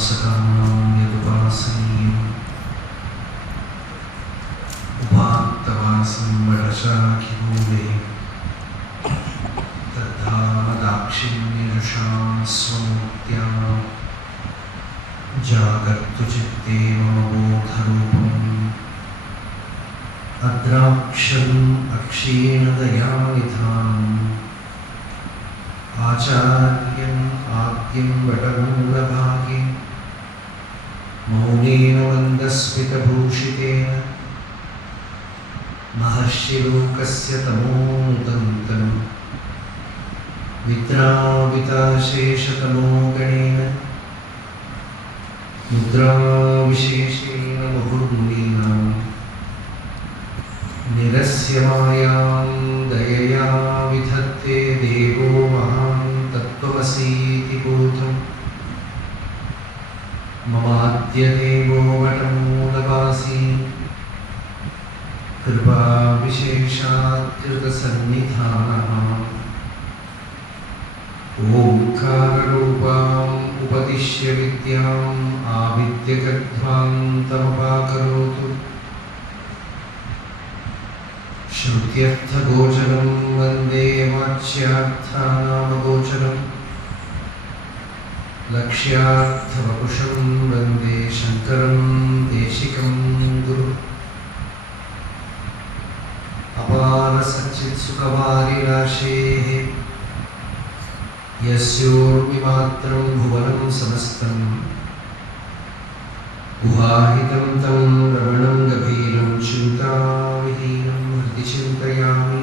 उपासकानां यदुपासनीयम् उपात्तवासं वरशाखिमूले तद्धामदाक्षिण्यजुषा स्वमूर्त्या जागर्तुचित्ते मम बोधरूपम् अद्राक्षरम् अक्षीण दयानिधानम् आचार्यम् आद्यं वटमूलभागे मौनेन मन्दस्मितभूषितेन महर्षिलोकस्य तमोनुतन्तनं विद्राविताशेषतमो गणेन मुद्राविशेषेण मुहुर्मुनीनां निरस्य मायां दयया विधत्ते देवो महान् तत्त्वमसीति बोधम् ममाद्य देवो वटमूलवासी कृपाविशेषाद्युतसन्निधानः ओंकाररूपाम् उपदिश्य विद्याम् आविद्यगर्भान्तमपाकरोतु श्रुत्यर्थगोचरं वन्दे वाच्यार्थानामगोचरं लक्ष्यार्थवपुषं वन्दे शङ्करं देशिकं गुरु अपारसच्चित्सुखवारिराशेः यस्योर्मिमात्रं भुवनं समस्तम् गुहाहितं तं रमणं गभीरं चिन्ताविहीनं हृदि चिन्तयामि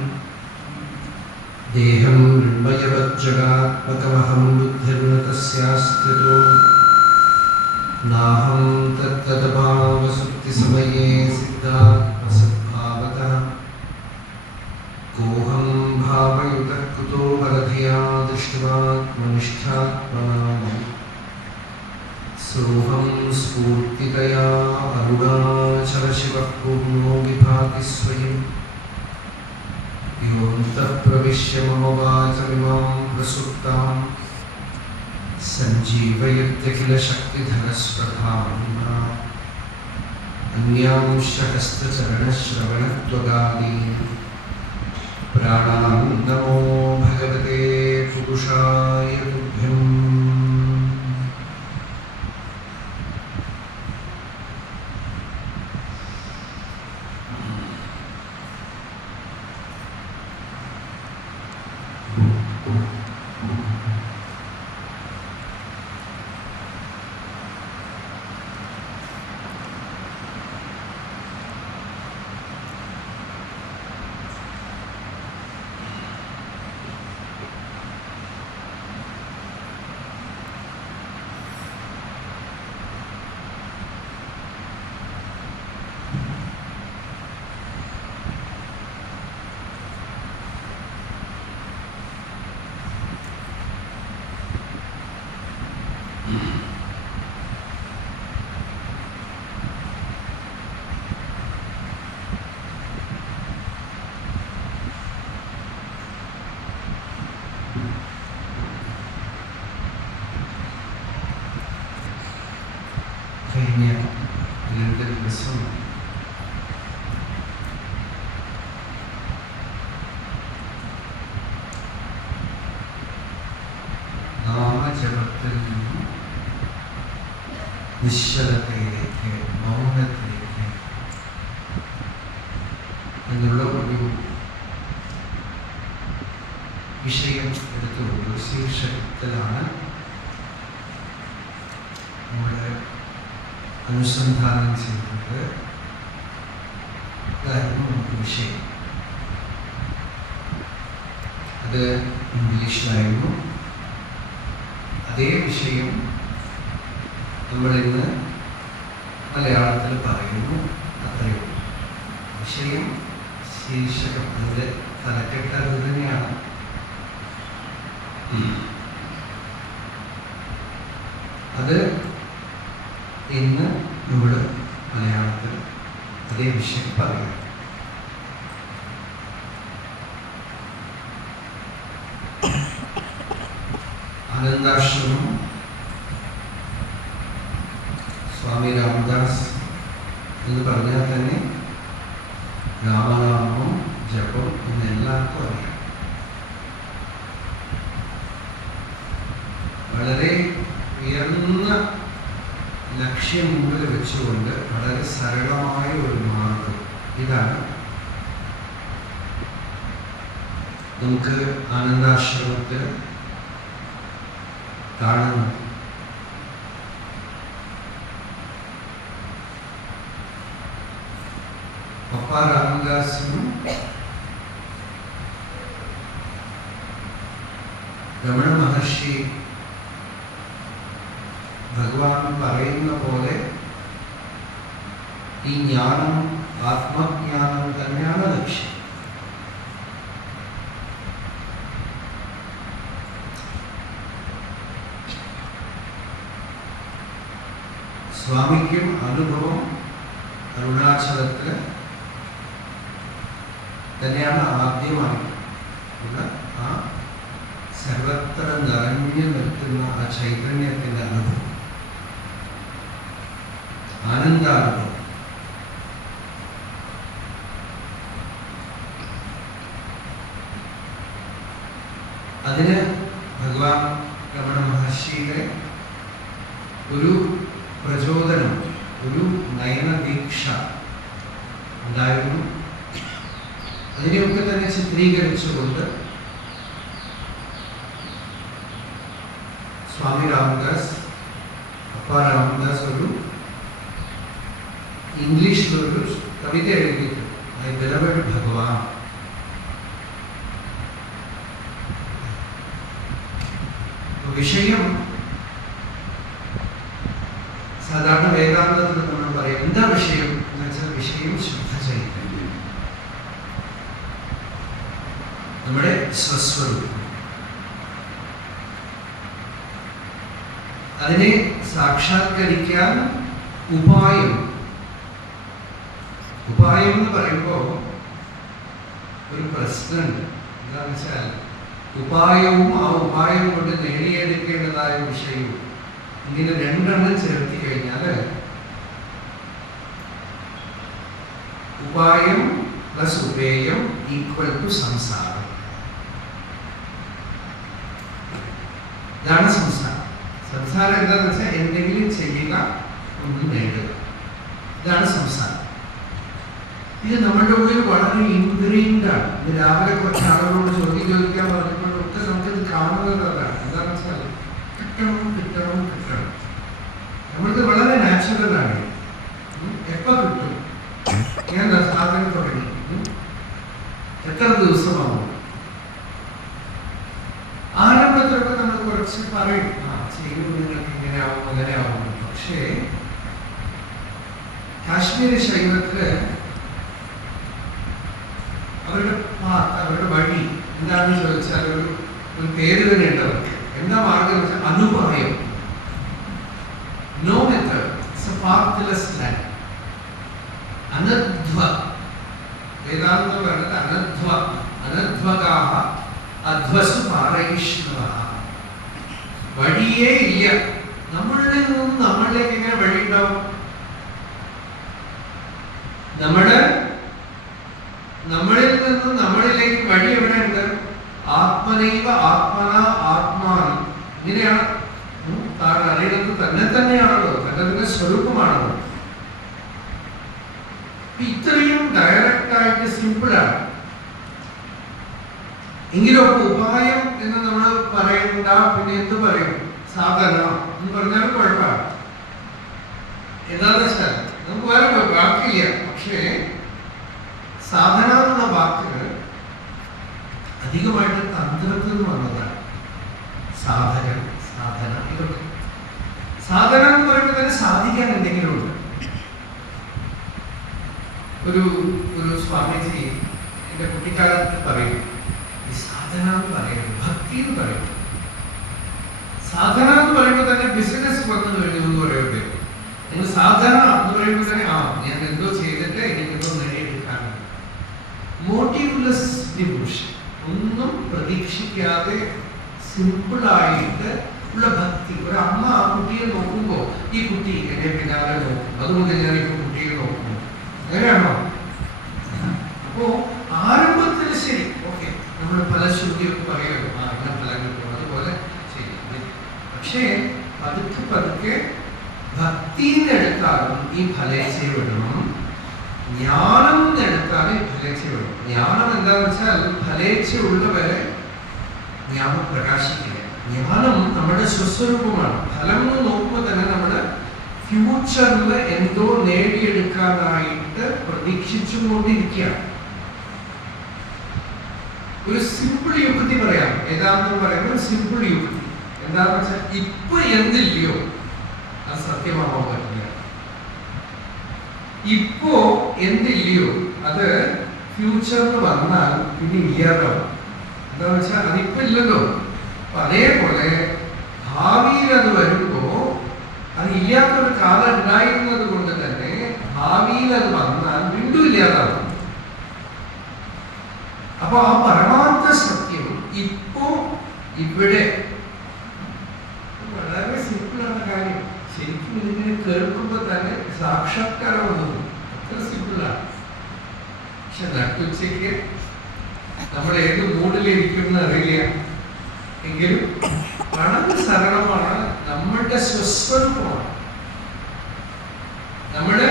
देहं मृण्मयवज्जगात्मकमहं बुद्धिर्न तस्यास्त्रितो नाहं तत्तदभावसुप्तिसमये सिद्धात्मसद्भावतः कोऽहं भावयुतः कुतो परधिया दृष्ट्वात्मनिष्ठात्मना सोऽहं स्फूर्तितया अरुणाचलशिवः पूर्णो विभाति स्वयं योऽन्तः प्रविश्य मम वाचमिमां प्रसुप्तां सञ्जीवयत्यखिलशक्तिधरस्वधाम्ना अन्यांश्च हस्तचरणश्रवणत्वगादीन् प्राणान् नमो भगवते पुरुषाय तुभ्यम् നിശ്ചലതയിലേക്ക് മൗനത്തിലേക്ക് എന്നുള്ള ഒരു വിഷയം എടുത്തുകൊണ്ട് ശീർഷകത്തിലാണ് നമ്മൾ അനുസന്ധാനം ചെയ്യുന്നത്. അതായിരുന്നു നമുക്ക് വിഷയം. അത് ഇംഗ്ലീഷിലായിരുന്നു. അതേ വിഷയം നമ്മളിന്ന് മലയാളത്തിൽ പറയുന്നു. അത്രയും വിഷയം ശീർഷകം അതിൻ്റെ തലക്കെട്ട് അത് തന്നെയാണ്. അത് ഇന്ന് നമ്മൾ മലയാളത്തിൽ അതേ വിഷയം പറയാം. ആനന്ദാശ്രമം സ്വാമി രാമദാസ് എന്ന് പറഞ്ഞാൽ തന്നെ രാമനാമം ജപം എന്നെല്ലാവർക്കും അറിയാം. വളരെ ഉയർന്ന ലക്ഷ്യം മുമ്പിൽ വെച്ചുകൊണ്ട് വളരെ സരളമായ ഒരു മാർഗം ഇതാണ് നമുക്ക് ആനന്ദാശ്രമത്തിൽ കാണുന്നത്. പപ്പ രാമദാസിനും രമണ മഹർഷി ഭഗവാൻ പറയുന്ന പോലെ ഈ ജ്ഞാനം ആത്മജ്ഞാനം തന്നെയാണ് ലക്ഷ്യം. സ്വാമിക്കും അനുഭവം അരുണാചലത്തിൽ തന്നെയാണ് ആദ്യമായി ആ സർവത്ര നിറഞ്ഞു നിൽക്കുന്ന ആ ചൈതന്യത്തിൻ്റെ അനുഭവം, ആനന്ദാനുഭവം. അതിന് ഭഗവാൻ രമണ മഹർഷിയുടെ ഒരു പ്രചോദനം, ഒരു നയനദീക്ഷ ഉണ്ടായിരുന്നു. അതിനെയൊക്കെ തന്നെ ചിത്രീകരിച്ചുകൊണ്ട് സ്വാമി രാമദാസ്, അപ്പ രാമദാസ് ഒരു ഇംഗ്ലീഷിലൊരു കവിത എഴുതിയിട്ടുണ്ട്, ഐ ബിലവഡ് ഭഗവാൻ. വിഷയം സാധാരണ വേദാന്തത്തിൽ നമ്മൾ പറയും എന്താ വിഷയം എന്ന് വെച്ചാൽ വിഷയം ശുദ്ധ ചൈതന്യം, നമ്മുടെ സ്വസ്വരൂപം. അതിനെ സാക്ഷാത്കരിക്കാൻ ഉപായം എന്ന് പറയുമ്പോൾ ഒരു പ്രശ്നമുണ്ട്. എന്താണെന്ന് വെച്ചാൽ ഉപായവും ആ ഉപായം കൊണ്ട് നേടിയെടുക്കേണ്ടതായ വിഷയവും ഇങ്ങനെ രണ്ടെണ്ണം ചേർത്തി കഴിഞ്ഞാൽ ഉപായം പ്ലസ് ഉപേയം ഈക്വൽ ടു സംസാരം. ഇതാണ് സംസാരം. സംസാരം എന്താണെന്ന് വെച്ചാൽ എന്തെങ്കിലും ചെയ്യുക, ഒന്ന് നേടുക. ഇതാണ് സംസാരം. ഇത് നമ്മുടെ ഉള്ളിൽ വളരെ ഇൻഗ്രീൻഡ് ആണ്. ഇത് രാവിലെ കുറച്ച് ആളുകളോട് ചോദിക്കാൻ പറഞ്ഞപ്പോഴൊക്കെ നമുക്കിത് കാണുന്നതാണ്. എന്താണെന്ന് വെച്ചാൽ കിട്ടണം. നമ്മളിത് വളരെ നാച്ചുറലാണ്. എപ്പോൾ കിട്ടും, ഞാൻ സാധനം തുടങ്ങി, എത്ര ദിവസമാവും. ആരംഭത്തിലൊക്കെ നമ്മൾ കുറച്ച് പറയും, ചെയ്യുമ്പോൾ നിങ്ങൾക്ക് ഇങ്ങനെ ആവും അങ്ങനെ ആവും. പക്ഷേ കാശ്മീരി ശൈവത്തില് അവരുടെ വഴി എന്താണെന്ന് ചോദിച്ചാൽ ഒരു പേര് തന്നെ ഉണ്ട് അവർക്ക്. എന്താ മാർഗം വെച്ചാൽ അനുപായം. No method, it's a pathless land. അനധ്വ വേദാന്തം പറയുന്നത് അനധ്വകാഹ അധ്വസു പാരയിഷ്ണവഃ. വഴിയേ ഇല്ല. നമ്മളിൽ നിന്നും നമ്മളിലേക്ക് എങ്ങനെ വഴി ഉണ്ടാവും? നമ്മളിൽ നിന്നും നമ്മളിലേക്ക് വഴി എവിടെയുണ്ട്? ആത്മനൈവ ആത്മന ആത്മാനം. ഇങ്ങനെയാണ് താൻ അറിയുന്നത് തന്നെയാണല്ലോ, തന്റെ സ്വരൂപമാണല്ലോ. ഇത്രയും ഡയറക്റ്റ് ആയിട്ട് സിമ്പിളാണ്. എങ്കിലൊക്കെ ഉപായം എന്ന് നമ്മൾ പറയണ്ട. പിന്നെ എന്ത് പറയും? സാധന എന്ന് പറഞ്ഞാൽ കുഴപ്പമാണ്. എന്താണെന്ന് വെച്ചാൽ നമുക്ക് വേറെ വാക്കില്ല. പക്ഷേ സാധന എന്ന വാക്ക് അധികമായിട്ട് തന്ത്രത്തിൽ നിന്ന് വന്നതാണ്. സാധന ഇതൊക്കെ സാധന എന്ന് പറയുമ്പോൾ തന്നെ സാധിക്കാൻ എന്തെങ്കിലും ഉണ്ട്. ഒരു സ്വാമിജി എൻ്റെ കുട്ടിക്കാലത്ത് പറയും, ഈ സാധന എന്ന് പറയുന്നത് ഭക്തി എന്ന് പറയും. സാധന എന്ന് പറയുമ്പോൾ തന്നെ ബിസിനസ് വന്നു കഴിഞ്ഞു എന്ന് പറയുന്നത്. നിങ്ങൾ സാധന എന്ന് പറയുമ്പോൾ തന്നെ ഞാൻ എന്തോ ചെയ്തിട്ട് എനിക്കെന്തോ നേടിയെടുക്കാനാണ്. മോട്ടീവ്ലെസ് ഡിവോഷൻ, ഒന്നും പ്രതീക്ഷിക്കാതെ സിമ്പിളായിട്ട് ഉള്ള ഭക്തി. ഒരു അമ്മ ആ കുട്ടിയെ നോക്കുമ്പോൾ ഈ കുട്ടി എന്നെ പിന്നാലെ നോക്കും, അതുകൊണ്ട് ഞാൻ ഇപ്പൊ കുട്ടിയെ നോക്കുന്നു. അങ്ങനെയാണോ? അപ്പോ ആരംഭത്തിൽ ശരി, ഓക്കെ, നമ്മൾ ഫലശ്രുതിയൊക്കെ പറയുമല്ലോ, ആ അങ്ങനെ ഫലം കിട്ടും, അതുപോലെ ശരി. പക്ഷേ പതുക്കെ പതുക്കെ ഭക്തിന്നെടുത്താലും ഈ ഫലേച്ഛ വിടണം, ജ്ഞാനം എടുത്താൽ ഈ ഫലേച്ഛ വിടണം. ജ്ഞാനം എന്താന്ന് വെച്ചാൽ ഫലേച്ഛ ഉള്ളവരെ ജ്ഞാനം പ്രകാശിക്കില്ല. ജ്ഞാനം നമ്മുടെ സ്വസ്വരൂപമാണ്. ഫലം എന്ന് നോക്കുമ്പോൾ തന്നെ നമ്മുടെ ഫ്യൂച്ചറിൽ എന്തോ നേടിയെടുക്കാനായിട്ട് പ്രതീക്ഷിച്ചുകൊണ്ടിരിക്കുകയാണ്. ഒരു സിമ്പിൾ യുക്തി പറയാം, വേദാന്തം പറയുന്നത് സിമ്പിൾ യുക്തി എന്താന്ന് വെച്ചാൽ ഇപ്പൊ എന്തില്ലയോ അത് സത്യമാവാൻ പറ്റില്ല. ഇപ്പോ എന്തില്ലയോ അത് ഫ്യൂച്ചറിൽ വന്നാൽ പിന്നെ ഇല്ലാതാവും. എന്താന്ന് വെച്ചാൽ അതിപ്പോ ഇല്ലല്ലോ. അപ്പൊ അതേപോലെ ഭാവിയിൽ അത് വരുമ്പോ അത് ഇല്ലാത്തൊരു കാലം ഉണ്ടായിരുന്നത് കൊണ്ട് തന്നെ ഭാവിയിൽ അത് വന്നാൽ വീണ്ടും ഇല്ലാതാവും. അപ്പൊ ആ പരമാർത്ഥ സത്യം ഇപ്പോ ഇവിടെ വളരെ സിമ്പിളാണ് കാര്യം. ശരിക്കും ഇതിങ്ങനെ കേൾക്കുമ്പോൾ തന്നെ സാക്ഷാത്കാരം വന്നു. അത്ര സിമ്പിളാണ്. പക്ഷെ നട്ടുച്ചയ്ക്ക് നമ്മൾ ഏത് മൂഡിലിരിക്കുമെന്ന് അറിയില്ല. എങ്കിലും വളരെ സരളമാണ്, നമ്മളുടെ സ്വസ്വരൂപമാണ്. നമ്മുടെ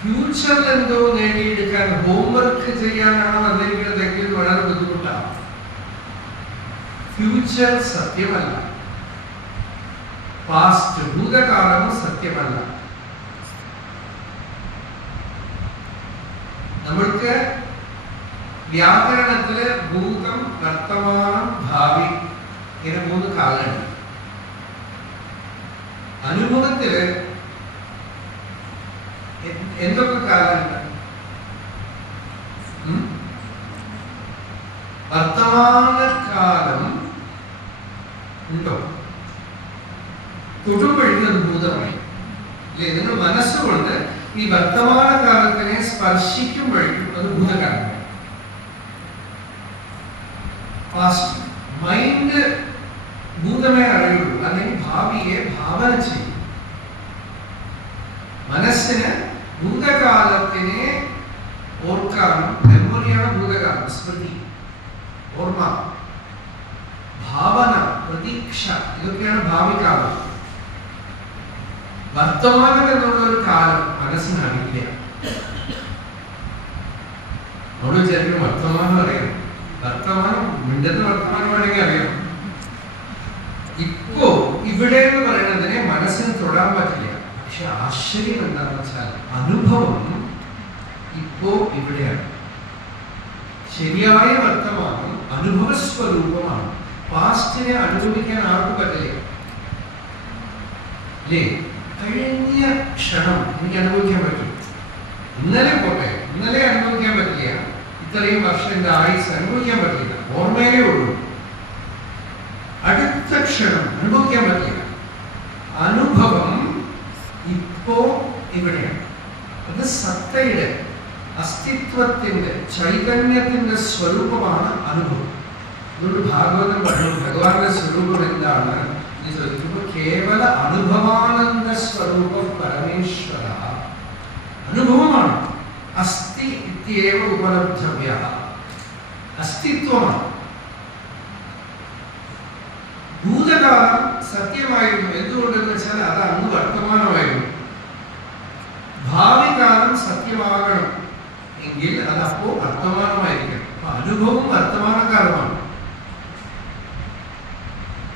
ഫ്യൂച്ചറിൽ എന്തോ നേടിയെടുക്കാൻ ഹോംവർക്ക് ചെയ്യാനാണ് വന്നിരിക്കുന്നതെങ്കിൽ വളരെ ബുദ്ധിമുട്ടാണ്. ഫ്യൂച്ചർ സത്യമല്ല, പാസ്റ്റ് ഭൂതകാലവും സത്യമല്ല. നമ്മൾക്ക് വ്യാകരണത്തില് ഭൂതം, വർത്തമാനം, ഭാവി ഇങ്ങനെ 3 കാലമുണ്ട്. അനുഭവത്തില് എന്തൊക്കെ കാലമുണ്ട്? വർത്തമാനകാലം ഉണ്ടോ? തൊടുമ്പഴി അത് ഭൂതമായി അല്ലേ? നിങ്ങൾ മനസ്സുകൊണ്ട് ഈ വർത്തമാനകാലത്തിനെ സ്പർശിക്കുമ്പോഴേക്കും അത് ഭൂതകാലമായി. പാസ്റ്റ് മൈൻഡ് ഭൂതമേ അറിയുള്ളൂ, അല്ലെങ്കിൽ ഭാവിയെ ഭാവന ചെയ്യും. മനസ്സിന് ഭൂതകാലത്തിനെ ഓർക്കാനും, മെമ്മറിയാണ് ഭൂതകാലം, സ്മൃതി, ഓർമ്മ, ഭാവന, പ്രതീക്ഷ, ഇതൊക്കെയാണ് ഭാവികാലം. വർത്തമാനം എന്നുള്ള ഒരു കാലം മനസ്സിന് അറിയില്ല. നമ്മൾ വിചാരിക്കും വർത്തമാനം അറിയാം. വർത്തമാനം മിണ്ടുന്ന വർത്തമാനം വേണമെങ്കിൽ അറിയാം. ഇപ്പോ ഇവിടെ എന്ന് പറയുന്നതിനെ മനസ്സിന് തൊടാൻ പറ്റില്ല. പക്ഷെ ആശ്ചര്യം എന്താണെന്ന് വെച്ചാൽ അനുഭവം ഇപ്പോ ഇവിടെയാണ്. ശരിയായ വർത്തമാനം അനുഭവസ്വരൂപമാണ്. പാസ്റ്റിനെ അനുഭവിക്കാൻ ആർക്കും പറ്റില്ല അല്ലേ? കഴിഞ്ഞ ക്ഷണം എനിക്ക് അനുഭവിക്കാൻ പറ്റും. ഇന്നലെ പോട്ടെ, ഇന്നലെ അനുഭവിക്കാൻ പറ്റില്ല. ഇത്രയും വർഷം എൻ്റെ ആയുസ് അനുഭവിക്കാൻ പറ്റില്ല, ഓർമ്മയിലേ ഉള്ളൂ. അടുത്ത ക്ഷണം അനുഭവിക്കാൻ പറ്റില്ല. അനുഭവം ഇപ്പോ ഇവിടെയാണ്. അത് സത്തയുടെ, അസ്തിത്വത്തിന്റെ, ചൈതന്യത്തിന്റെ സ്വരൂപമാണ് അനുഭവം. അതുകൊണ്ട് ഭാഗവതം പറഞ്ഞു ഭഗവാന്റെ സ്വരൂപം എന്താണ് എന്ന് ചോദിക്കുമ്പോൾ കേവല അനുഭവാനന്ദ സ്വരൂപം പരമേശ്വര അനുഭവമാണ്. അസ്ഥി ഇത്യേവ ഉപലബ്ധവ്യ, അസ്തിത്വമാണ്. ഭൂതകാലം സത്യമായിരുന്നു. എന്തുകൊണ്ടെന്ന് വെച്ചാൽ അത് അന്ന് വർത്തമാനമായിരുന്നു. ഭാവി കാലം സത്യമാകണം എങ്കിൽ അത് അപ്പോ വർത്തമാനമായിരിക്കണം. അനുഭവം വർത്തമാനകാലമാണ്.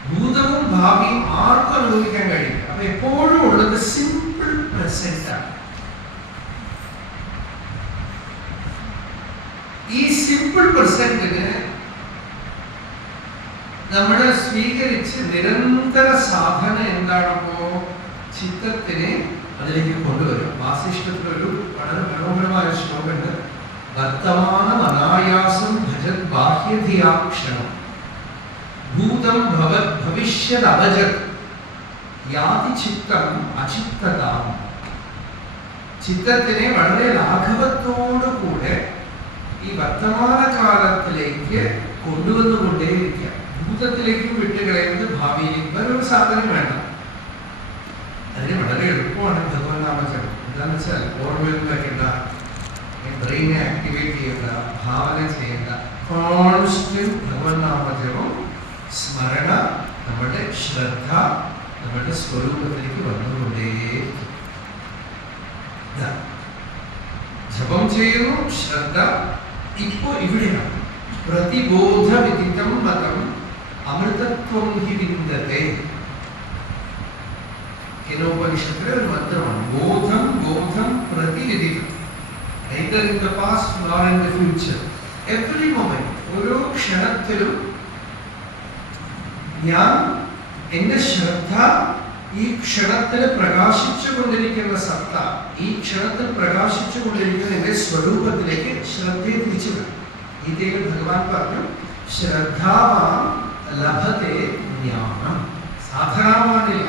ഭൂതവും ഭാവിയും ആർക്കും അനുഭവിക്കാൻ കഴിയില്ല. അപ്പൊ എപ്പോഴും ഉള്ളത് സിമ്പിൾ പ്രസന്റ് ആണ്. ഈ സിമ്പിൾ പ്രസന്റിന് നമ്മൾ സ്വീകരിച്ച് നിരന്തര സാധന എന്താണപ്പോ ചിത്തത്തിനെ അതിലേക്ക് കൊണ്ടുവരും. വാസിഷ്ഠത്തിലൊരു വളരെ മനോഹരമായ ശ്ലോകമുണ്ട്. വർത്തമാനം അനായാസം ഭജത് ബാഹ്യധിയാക്ഷണം ഭൂതം ഭവത് ഭവിഷ്യത് അഭജത് യാതി ചിത്തം അചിത്തതാം. ചിത്തത്തിനെ വളരെ ലാഘവത്തോടു കൂടെ ഈ വർത്തമാന കാലത്തിലേക്ക് കൊണ്ടുവന്നുകൊണ്ടേയിരിക്കുക. ഭൂതത്തിലേക്കും വിട്ടുകളയുന്നത് ഭാവിയിലേക്ക് വേറൊരു സാധനം വേണ്ട. അതിന് വളരെ എളുപ്പമാണ് ഭഗവാൻ നാമജപം. എന്താണെന്ന് വെച്ചാൽ ഓർമ്മയിൽ വയ്ക്കേണ്ട, ബ്രെയിനെ ആക്ടിവേറ്റ് ചെയ്യേണ്ട, ഭാവന ചെയ്യേണ്ട, കോൺസ്റ്റന്റ് ഭഗവാൻ നാമജപം, സ്മരണ, നമ്മുടെ ശ്രദ്ധ നമ്മുടെ സ്വരൂപത്തിലേക്ക് വന്നുകൊണ്ടേ ജപം ചെയ്യുന്നു. ശ്രദ്ധ ഇപ്പോ ഇവിടെയാണ്. പ്രതിബോധ വിദിതം മതം അമൃതത്വം ഹി വിന്ദത്തെ. കേനോപനിഷത്തിലെ ഒരു മന്ത്രമാണ്. ബോധം ബോധം പ്രതിവിദിതം. Neither in the past nor in the future. Every moment, ഓരോ ക്ഷണത്തിലും ഞാൻ എന്റെ ശ്രദ്ധ ഈ ക്ഷണത്തിൽ പ്രകാശിച്ചു കൊണ്ടിരിക്കുന്ന സത്ത, ഈ ക്ഷണത്തിൽ പ്രകാശിച്ചു കൊണ്ടിരിക്കുന്ന എന്റെ സ്വരൂപത്തിലേക്ക് ശ്രദ്ധയെ തിരിച്ചുവിടാം. ഗീതയിൽ ഭഗവാൻ പറഞ്ഞു, ശ്രദ്ധാവാൻ ലഭത്തെ ജ്ഞാനം. സാധാരണമാനില്ല,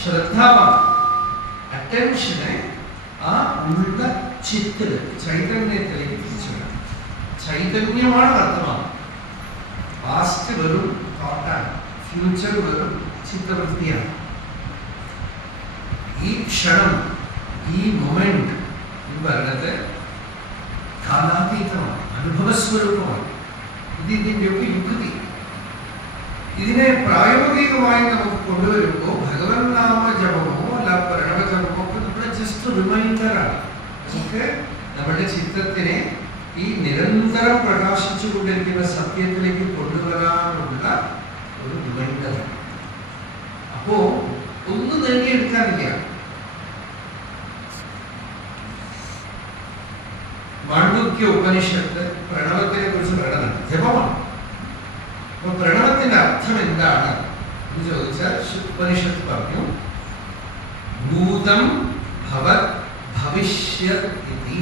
ശ്രദ്ധാവാൻ അറ്റൻഷനെ ആ ഉള്ള ചിത്തില് ചൈതന്യത്തിലേക്ക് തിരിച്ചുവിടാം. ചൈതന്യമാണ് വർത്തമാനം. പാസ്റ്റ് വെറും തോട്ടാണ്, ഫ്യൂച്ചർ വെറും ചിത്തവൃത്തിയാണ്. ഈ ക്ഷണം, ഈ മൊമെന്റ് എന്ന് പറയുന്നത് കാലാതീതമാണ്, അനുഭവസ്വരൂപമാണ്. ഇതിൻ്റെയൊക്കെ യുക്തി. ഇതിനെ പ്രായോഗികമായി നമുക്ക് കൊണ്ടുവരുമ്പോൾ ഭഗവൻ നാമ ജപമോ അല്ല പ്രണവ ജപമോ ഒക്കെ നമ്മുടെ ജസ്റ്റ് റിമൈൻഡറാണ്. നമുക്ക് നമ്മുടെ ചിത്രത്തിനെ ഈ നിരന്തരം പ്രകാശിച്ചു കൊണ്ടിരിക്കുന്ന സത്യത്തിലേക്ക് കൊണ്ടുവരാനുള്ള ഒരു റിമൈൻഡറാണ്. അപ്പോ ഒന്നും നേടിയെടുക്കാനില്ല. മാണ്ഡൂക്യ ഉപനിഷത്ത് പ്രണവത്തിനെ കുറിച്ച് പറയുന്നത് ജപമാണ്. അപ്പൊ പ്രണവത്തിന്റെ അർത്ഥം എന്താണ് എന്ന് ചോദിച്ചാൽ ഉപനിഷത്ത് പറഞ്ഞു, ഭൂതം ഭവത് ഭവിഷ്യത് ഇതി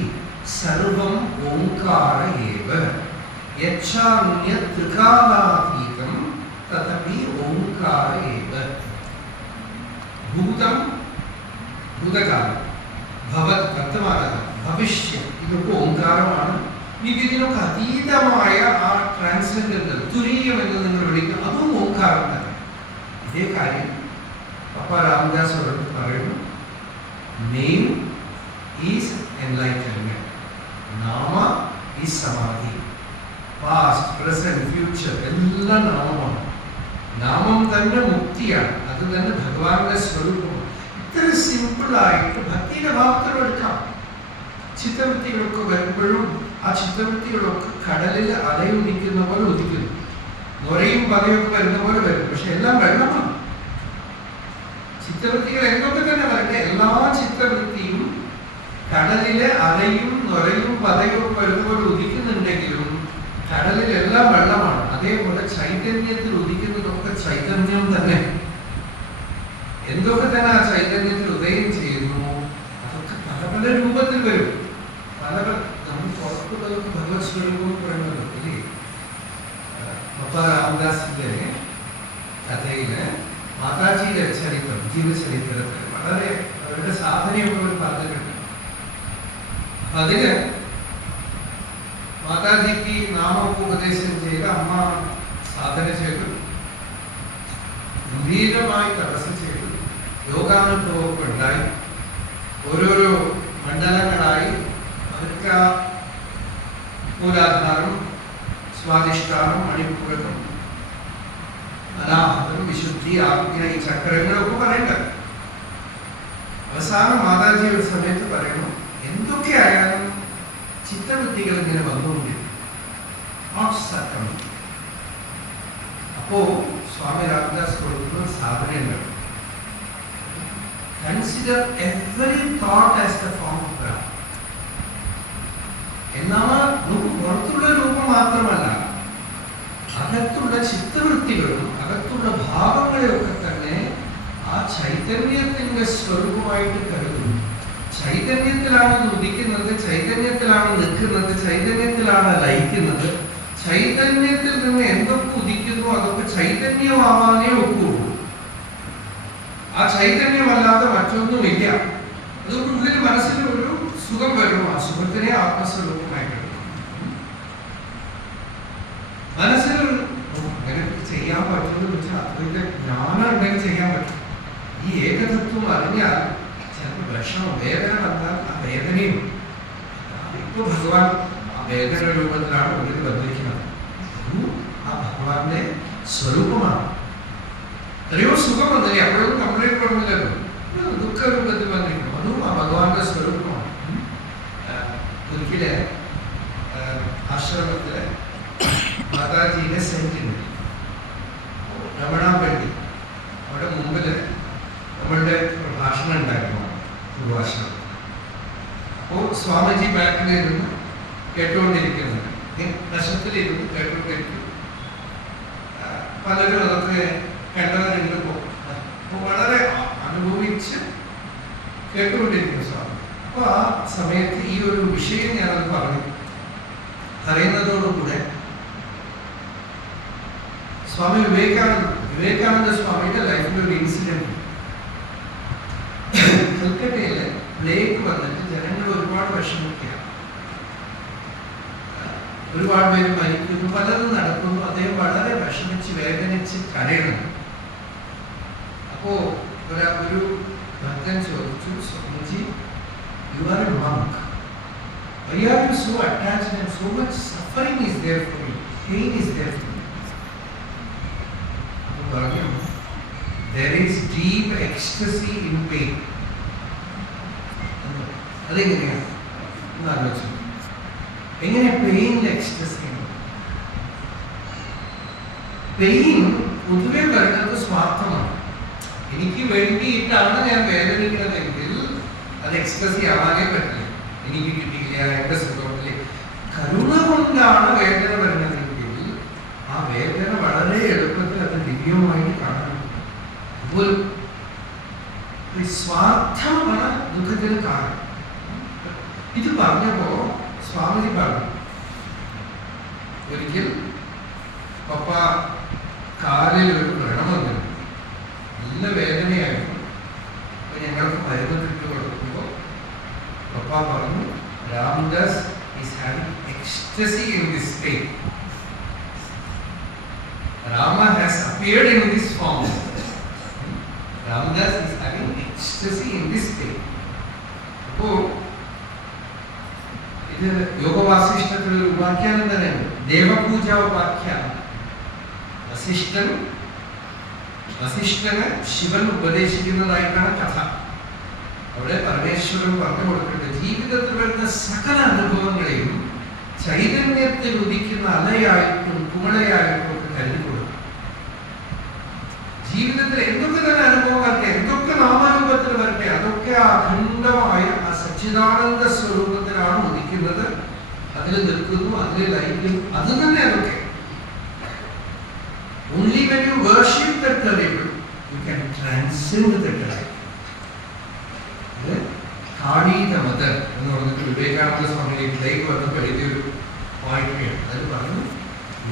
സർവം ഓംകാര ഏവ യച്ഛാന്യ ത്രികാലാതീതം തഥപി ഓംകാര ഏവ. ഭൂതം ഭൂതകാലം, ഭവത് വർത്തമാനകാലം, ഭവിഷ്യം ഇതൊക്കെ ഓംകാരമാണ്. ഇതിനൊക്കെ അതീതമായ ആ ട്രാൻസെൻഡന്റൽ തുരീയം എന്ന് നിങ്ങൾ വിളിക്കും, അതും ഓംകാരം തന്നെ. ഇതേ കാര്യം പപ്പ രാമദാസ് പറയുന്നു, നെയിം ഈസ് എൻലൈറ്റൻമെന്റ്, നാമ ഈസ് സമാധി. പാസ്റ്റ് പ്രസന്റ് ഫ്യൂച്ചർ എല്ലാം നാമമാണ്. നാമം തന്നെ മുക്തിയാണ്, അത് തന്നെ ഭഗവാന്റെ സ്വരൂപമാണ്. ഇത്ര സിമ്പിളായിട്ട് ഭക്തിയുടെ ഭാവത്തിലെടുക്കാം. ചിത്തവൃത്തികളൊക്കെ വരുമ്പോഴും ആ ചിത്തവൃത്തികളൊക്കെ കടലിൽ അലയുദിക്കുന്ന പോലെ ഉദിക്കുന്നു. നൊരയും പതയൊക്കെ വരുന്ന പോലെ വരും, പക്ഷെ എല്ലാം വെള്ളമാണ്. ചിത്തവൃത്തികൾ എന്തൊക്കെ തന്നെ വരട്ടെ, എല്ലാ ചിത്തവൃത്തിയും കടലിലെ അലയും നൊരയും പതയും ഒക്കെ വരുന്ന പോലെ ഉദിക്കുന്നുണ്ടെങ്കിലും കടലിലെല്ലാം വെള്ളമാണ്. അതേപോലെ ചൈതന്യത്തിൽ ഉദിക്കുന്നതൊക്കെ ചൈതന്യം തന്നെ. എന്തൊക്കെ തന്നെ ആ ചൈതന്യത്തിൽ ഉദയം ചെയ്യുന്നു, അതൊക്കെ പല പല രൂപത്തിൽ വരും. പല നമ്മൾ പുറത്തുള്ളതൊക്കെ ഭഗവത് സ്വരൂപം പറയുന്നത് ഇല്ലേ. പപ്പ രാമദാസിന്റെ കഥയില് മാതാജിയുടെ ചരിത്രം, ജീവചരിത്രത്തിൽ വളരെ അവരുടെ സാധനയൊക്കെ അവർ പറഞ്ഞിട്ടുണ്ട്. അതിന് മാതാജിക്ക് നാമൊക്കെ ഉപദേശം ചെയ്ത് അമ്മ സാധന ചെയ്തു, ഗംഭീരമായി തപസ് ചെയ്തു, യോഗാനുഭവമൊക്കെ ഉണ്ടായി. ഓരോരോ മണ്ഡലങ്ങളായി അവർക്ക് മൂലാധാരം, സ്വാധിഷ്ഠാനം, മണിപ്പൂരകം, അനാഹതം, വിശുദ്ധി, ആജ്ഞ, ഈ ചക്രങ്ങളൊക്കെ പറയണ്ട. അവസാനം മാതാജി ഒരു സമയത്ത് പറയുന്നു, എന്തൊക്കെയായാലും ചിത്തവൃത്തികൾ ഇങ്ങനെ വന്നുകൊണ്ടിരിക്കും. അപ്പോ സ്വാമി രാമദാസ് കൊടുക്കുന്ന സാധനയുണ്ട്, consider every thought as the form of Brahma. എന്നാൽ നമുക്ക് പുറത്തുള്ള രൂപം മാത്രമല്ല, അകത്തുള്ള ചിത്തവൃത്തികളും അകത്തുള്ള ഭാവങ്ങളെയൊക്കെ തന്നെ ആ ചൈതന്യത്തിന്റെ സ്വരൂപമായിട്ട് കരുതുന്നു. ചൈതന്യത്തിലാണ് ഉദിക്കുന്നത്, ചൈതന്യത്തിലാണ് നിൽക്കുന്നത്, ചൈതന്യത്തിലാണ് ലയിക്കുന്നത്. ചൈതന്യത്തിൽ നിന്ന് എന്തൊക്കെ ഉദിക്കുന്നു അതൊക്കെ ചൈതന്യമാവാനേ ഒക്കുള്ളൂ. ആ ചൈതന്യമല്ലാതെ മറ്റൊന്നുമില്ല. അതുകൊണ്ട് ഉള്ളിൽ മനസ്സിൽ ഒരു സുഖം വരും. ആ സുഖത്തിനെ ആത്മസ്വരൂപമായിട്ട് മനസ്സിൽ അങ്ങനെ ചെയ്യാൻ അദ്വൈത ജ്ഞാനം ഉണ്ടെങ്കിൽ ചെയ്യാൻ പറ്റും. ഈ ഏകതത്വം അറിഞ്ഞാൽ ചിലപ്പോൾ വിഷമം വേദന വന്നാൽ ആ വേദനയും ഇപ്പൊ ഭഗവാൻ ആ വേദന രൂപത്തിലാണ് ഉള്ളിൽ വന്നിരിക്കുന്നത്. ആ ഭഗവാന്റെ സ്വരൂപമാണ്. എത്രയോ സുഖം വന്നില്ലേ, അപ്പോഴൊന്നും കംപ്ലൈന്റ് പറഞ്ഞില്ലല്ലോ. ദുഃഖ രൂപത്തിൽ വന്നിരിക്കുന്നു, അതും ആ ഭഗവാന്റെ സ്വരൂപമാണ്. ഒരിക്കല് ആശ്രമത്തില് മാതാജിയുടെ സെന്റിന് രമണ പണ്ഡിറ്റ് അവിടെ മുമ്പില് നമ്മളുടെ പ്രഭാഷണം ഉണ്ടായിരുന്നു, പ്രഭാഷണം. അപ്പോൾ സ്വാമിജി ബാക്കിലിരുന്ന് കേട്ടുകൊണ്ടിരിക്കുന്നത്, വശത്തിലിരുന്ന് കേട്ടുകൊണ്ടിരിക്കുന്നു. പലരും അതൊക്കെ കണ്ടവരുണ്ട്. അപ്പോൾ വളരെ അനുഭവിച്ച് കേട്ടുകൊണ്ടിരിക്കുന്നു സ്വാമി. അപ്പോൾ ആ സമയത്ത് ഈ ഒരു വിഷയം ഞാനത് പറഞ്ഞു. പറയുന്നതോടുകൂടെ സ്വാമി വിവേകാനന്ദ സ്വാമിയുടെ ലൈഫിൽ ഒരു ഇൻസിഡന്റ്. കൽക്കട്ടയില് പ്ലേഗ് വന്നിട്ട് ജനങ്ങൾ ഒരുപാട് വിഷമിക്കുകയാണ്. ഒരുപാട് പേര് മരിക്കുന്നു, പലതും നടക്കുന്നു. അദ്ദേഹം വളരെ വിഷമിച്ച് വേദനിച്ച് കരയുന്നു. അപ്പോ ഒരു ഭക്തൻ ചോദിച്ചു, Swamiji, you are a monk. Why are you so attached and so much suffering is there for you? Pain is there for you. There is deep ecstasy in pain. അതെങ്ങനെയാണ് ഒന്ന് ആലോചിച്ചു. എങ്ങനെ പെയിൻ എക്സ്പ്രസ് ചെയ്യണം? പെയിൻ പൊതുവെ വരുന്നത് സ്വാർത്ഥമാണ്. എനിക്ക് വേണ്ടിയിട്ടാണ് ഞാൻ വേദനിക്കുന്നതെങ്കിൽ അത് എക്സ്പ്രസ് ചെയ്യാനേ പറ്റില്ല. എനിക്ക് കിട്ടിയില്ല, എന്റെ സുഖമില്ല. കരുണ കൊണ്ടാണ് വേദന വരുന്നതെങ്കിൽ ആ വേദന വളരെ എളുപ്പത്തിൽ അത് ദിവ്യമായി കാണാൻ ഒരു സ്വാർത്ഥമാണ് ദുഃഖത്തിന് കാരണം. ഇത് പറഞ്ഞപ്പോ സ്വാമിജി പറഞ്ഞു, ഒരിക്കൽ പപ്പ കാലിൽ ഒരു വ്രണം വന്നിരുന്നു, നല്ല വേദനയായിരുന്നു. അപ്പൊ ഞങ്ങൾക്ക് മരുന്ന് കിട്ടു കൊടുക്കുമ്പോൾ പപ്പ പറഞ്ഞു, Ramdas is having ecstasy in this pain. Rama has appeared in this form. Ramdas is having ecstasy in this pain. അപ്പോൾ ഇത് യോഗവാസിഷ്ഠത്തിൽ ഒരു ഉപാഖ്യാനം തന്നെയാണ്, ദേവപൂജ ഉപാഖ്യാനം. വസിഷ്ഠന് ശിവൻ ഉപദേശിക്കുന്നതായിട്ടാണ് കഥ. അവിടെ പരമേശ്വരൻ പറഞ്ഞു കൊടുക്കേണ്ടത് ജീവിതത്തിൽ വരുന്ന സകല അനുഭവങ്ങളെയും ചൈതന്യത്തിൽ ഉദിക്കുന്ന അലയായിട്ടും കുമളയായിട്ടും ഒക്കെ കരുതി കൊടുക്കും. ജീവിതത്തിൽ എന്തൊക്കെ തന്നെ അനുഭവം വരട്ടെ, എന്തൊക്കെ നാമരൂപത്തിൽ വരട്ടെ, അതൊക്കെ ആ അഖണ്ഡമായ ആ സച്ചിദാനന്ദ സ്വരൂപത്തിലാണ് ഉദിക്കുന്നത്. അതിൽ നിൽക്കുന്നു, അതിൽ ലയിക്കുന്നു, അത് തന്നെ അതൊക്കെ. Only when you worship that terrible, you can transcend the terrible. കാളീത മദർ എന്ന് പറഞ്ഞിട്ട് വിവേകാനന്ദ സ്വാമിയിലേക്ക് വന്നപ്പോൾ എഴുതിയൊരു പോയിന്റ്. അതിൽ പറഞ്ഞു,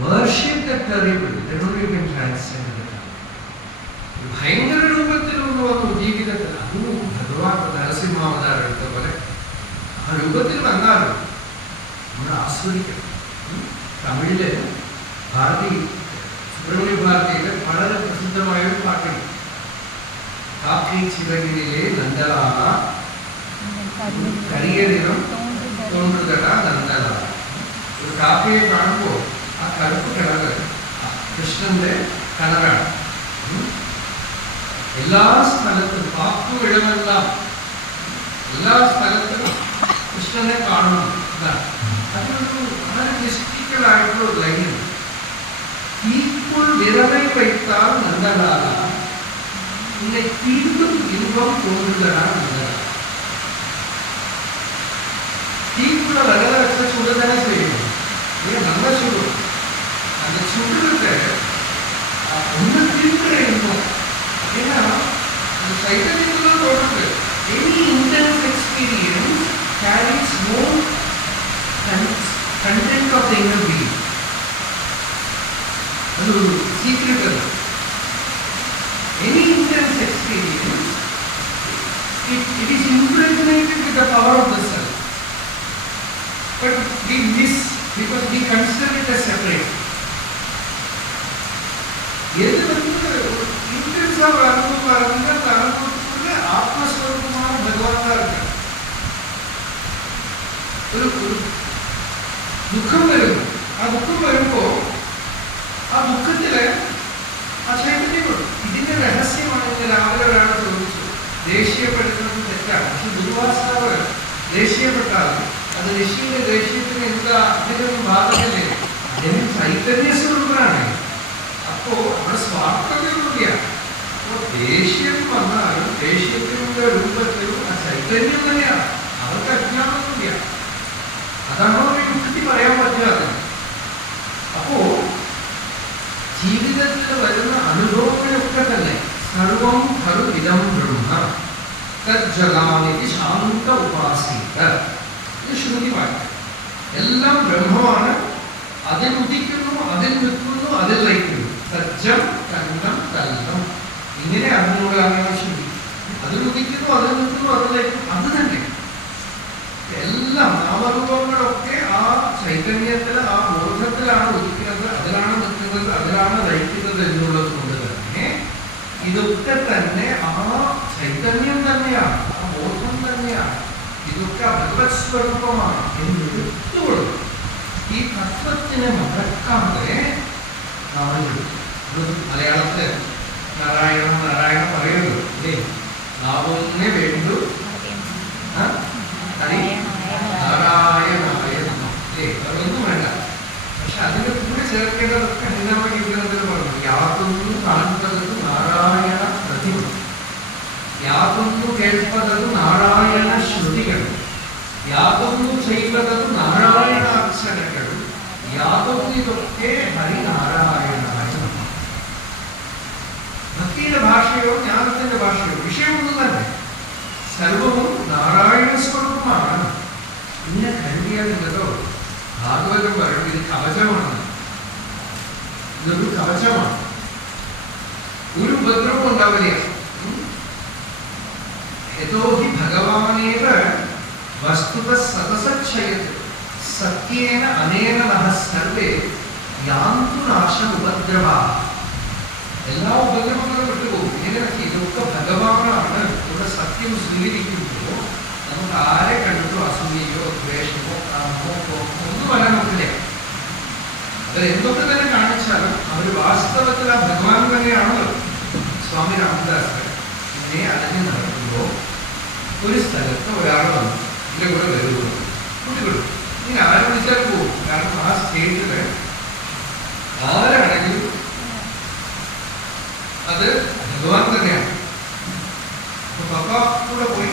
worship the terrible, then only you can transcend the terrible. ഭയങ്കര രൂപത്തിൽ വന്നു ജീവിതത്തിൽ, അതും ഭഗവാൻ നരസിംഹാവതാരം എടുത്ത പോലെ ആ രൂപത്തിൽ വന്നാലും നമ്മൾ ആസ്വദിക്കണം. തമിഴില് സുബ്രഹ്മണ്യ ഭാരതിയിലെ വളരെ പ്രസിദ്ധമായ ഒരു പാട്ടുണ്ട്, കാക്കി ചിറകിലെ നന്ദലാല കരിയതിനും തോന്നുതട നന്ദലാല. ഒരു കാക്കയെ കാണുമ്പോൾ ആ കറുപ്പ് കിണറ് കൃഷ്ണന്റെ കിണറാണ്. എല്ലാ സ്ഥലത്തും പാപ്പു ഇടമെല്ലാം എല്ലാ സ്ഥലത്തും കൃഷ്ണനെ കാണുന്നു. അതൊരു വളരെ മിസ്റ്റിക്കലായിട്ടുള്ള ലൈൻ. தீக்குள் விரலை வைத்தால் நந்தலாலா, உன்னை தீண்டும் இன்பம் தோன்றுதலா நந்தலா. தீக்குள்ள விரல வச்ச சுடுதானே செய்யணும், நல்லா சுடும். அந்த சுடுறத ஒன்று தீர்க்கிற இன்பம் அப்படின்னா அந்த சைத்தன்யத்துல தோன்றுது. Any intense experience carries more content of the inner being. அது ஒரு சீக்ரெட். அது any intense experience, it is impregnated with the power of the self, but we miss because we consider it as separate. எது வந்து ഇതിന്റെ രഹസ്യമാണ്. ഇന്ന് രാവിലെ ഒരാൾ ചോദിച്ചു, ദേഷ്യപ്പെടുന്നത് തെറ്റാണ്. പക്ഷെ ദുർവാസാവ് ദേഷ്യപ്പെട്ടാൽ അത് ഋഷിയുടെ ദേഷ്യത്തിന് എന്താ അതിനൊന്നും ബാധകല്ലേ? അതിന് ചൈതന്യ സ്വരൂപമാണ്. അപ്പോ അവിടെ സ്വാർത്ഥതയൊന്നുമില്ല. അപ്പോ ദേഷ്യം വന്നാലും ദേഷ്യത്തിന്റെ രൂപത്തിലും ആ ചൈതന്യം തന്നെയാണ്. അവർക്ക് അജ്ഞാനമൊന്നുമില്ല. അതാണോ ഒരു യുക്തി പറയാൻ പറ്റാതെ. അപ്പോ ജീവിതത്തിൽ വരുന്ന അനുഭവങ്ങളൊക്കെ തന്നെ സർവം ഖലു ഇദം ബ്രഹ്മ തജ്ജലാനിധി ശാന്ത ഉപാസിക. ഇത് ശ്രുതി വാക്യം. എല്ലാം ബ്രഹ്മമാണ്. അതിൽ ഉദിക്കുന്നു, അതിൽ നിൽക്കുന്നു, അതിൽ ലയിക്കുന്നു. സജ്ജം കണ്ഠം കൽനം, ഇങ്ങനെ അറിഞ്ഞുകൊള്ളാനാണ് ശ്രുതി. അതിൽ ഉദിക്കുന്നു, അതിൽ നിൽക്കുന്നു, അതിൽ ലയിക്കുന്നു. അത് തന്നെ എല്ലാം നാമരൂപങ്ങളൊക്കെ ആ ചൈതന്യത്തിൽ, ആ ബോധത്തിലാണ് ഉദിക്കുന്നത്, അതിലാണ് നിൽക്കുന്നത്, അതിലാണ് ലയിക്കുന്നത് എന്നുള്ളത് കൊണ്ട് തന്നെ ഇതൊക്കെ തന്നെ ആ ചൈതന്യം തന്നെയാണ്, ആ ബോധം തന്നെയാണ്. ഇതൊക്കെ ഭഗവത് സ്വരൂപമാണ് എന്ന് എടുത്തുകൊള്ളും. ഈ തത്വത്തിനെ മറക്കാതെ മലയാളത്തിൽ നാരായണ നാരായണ പറയുന്നു അല്ലേ? നാവൊന്നേ വേണ്ടു നാരായണായ അല്ലേ? അതൊന്നും വേണ്ട. പക്ഷെ അതിന്റെ കൂടെ ചേർക്കേണ്ടതൊക്കെ ഹരിനാമകീർത്തനത്തിൽ പറഞ്ഞു. യാതൊന്നു കാണുന്നത് നാരായണ പ്രതിമ, യാതൊന്നു കേൾപ്പത് നാരായണ ശ്രുതികൾ, യാതൊന്നു ചെയ്തത് നാരായണാർച്ചനകൾ, യാതൊന്നു ഇതൊക്കെ ഹരിനാരായണായ. ഭക്തിയുടെ ഭാഷയോ ജ്ഞാനത്തിന്റെ ഭാഷയോ വിഷയമൊന്നും തന്നെ, സർവവും നാരായണ സ്വരൂപമാണ്. ഇങ്ങനെ കരുതിയാലുണ്ടല്ലോ, ഭാഗവതം പറയുന്നത് ഇത് കവചമാണ്. ഇതൊരു കവചമാണ്. ഒരു ഉപദ്രവം ഉണ്ടാവില്ല. യതോ ഹി ഭഗവാനേവ വസ്തുത സദസക്ഷയത് സത്യേന അനേന നഹ സർവേ യാന്തു നാശം ഉപദ്രവ. എല്ലാ ഉപദ്രവങ്ങളും വിട്ടുപോകും. എങ്ങനെയൊക്കെ ഇതൊക്കെ ഭഗവാനാണ്. ഇവിടെ സത്യം സ്വീകരിക്കുമ്പോൾ നമുക്ക് ആരെ കണ്ടിട്ടോ അസൂയയോ ദ്വേഷമോ കാമോ ഒന്നും വരാൻ നോക്കില്ല. അത് എന്തൊക്കെ തന്നെ കാണിച്ചാലും അവർ വാസ്തവത്തിൽ ആ ഭഗവാൻ തന്നെയാണല്ലോ. സ്വാമി രാമദാസ് ഇങ്ങനെ അടഞ്ഞു നടക്കുമ്പോൾ ഒരു സ്ഥലത്ത് ഒരാൾ വന്നു, ഇതിന്റെ കൂടെ വരുള്ളൂ കുട്ടികളും ഇനി ആരെ വിളിച്ചാൽ പോകും. കാരണം ആ സ്റ്റേറ്റില് ആരാണെങ്കിലും അത് ഭഗവാൻ തന്നെയാണ്. അപ്പൊ പപ്പ കൂടെ പോയി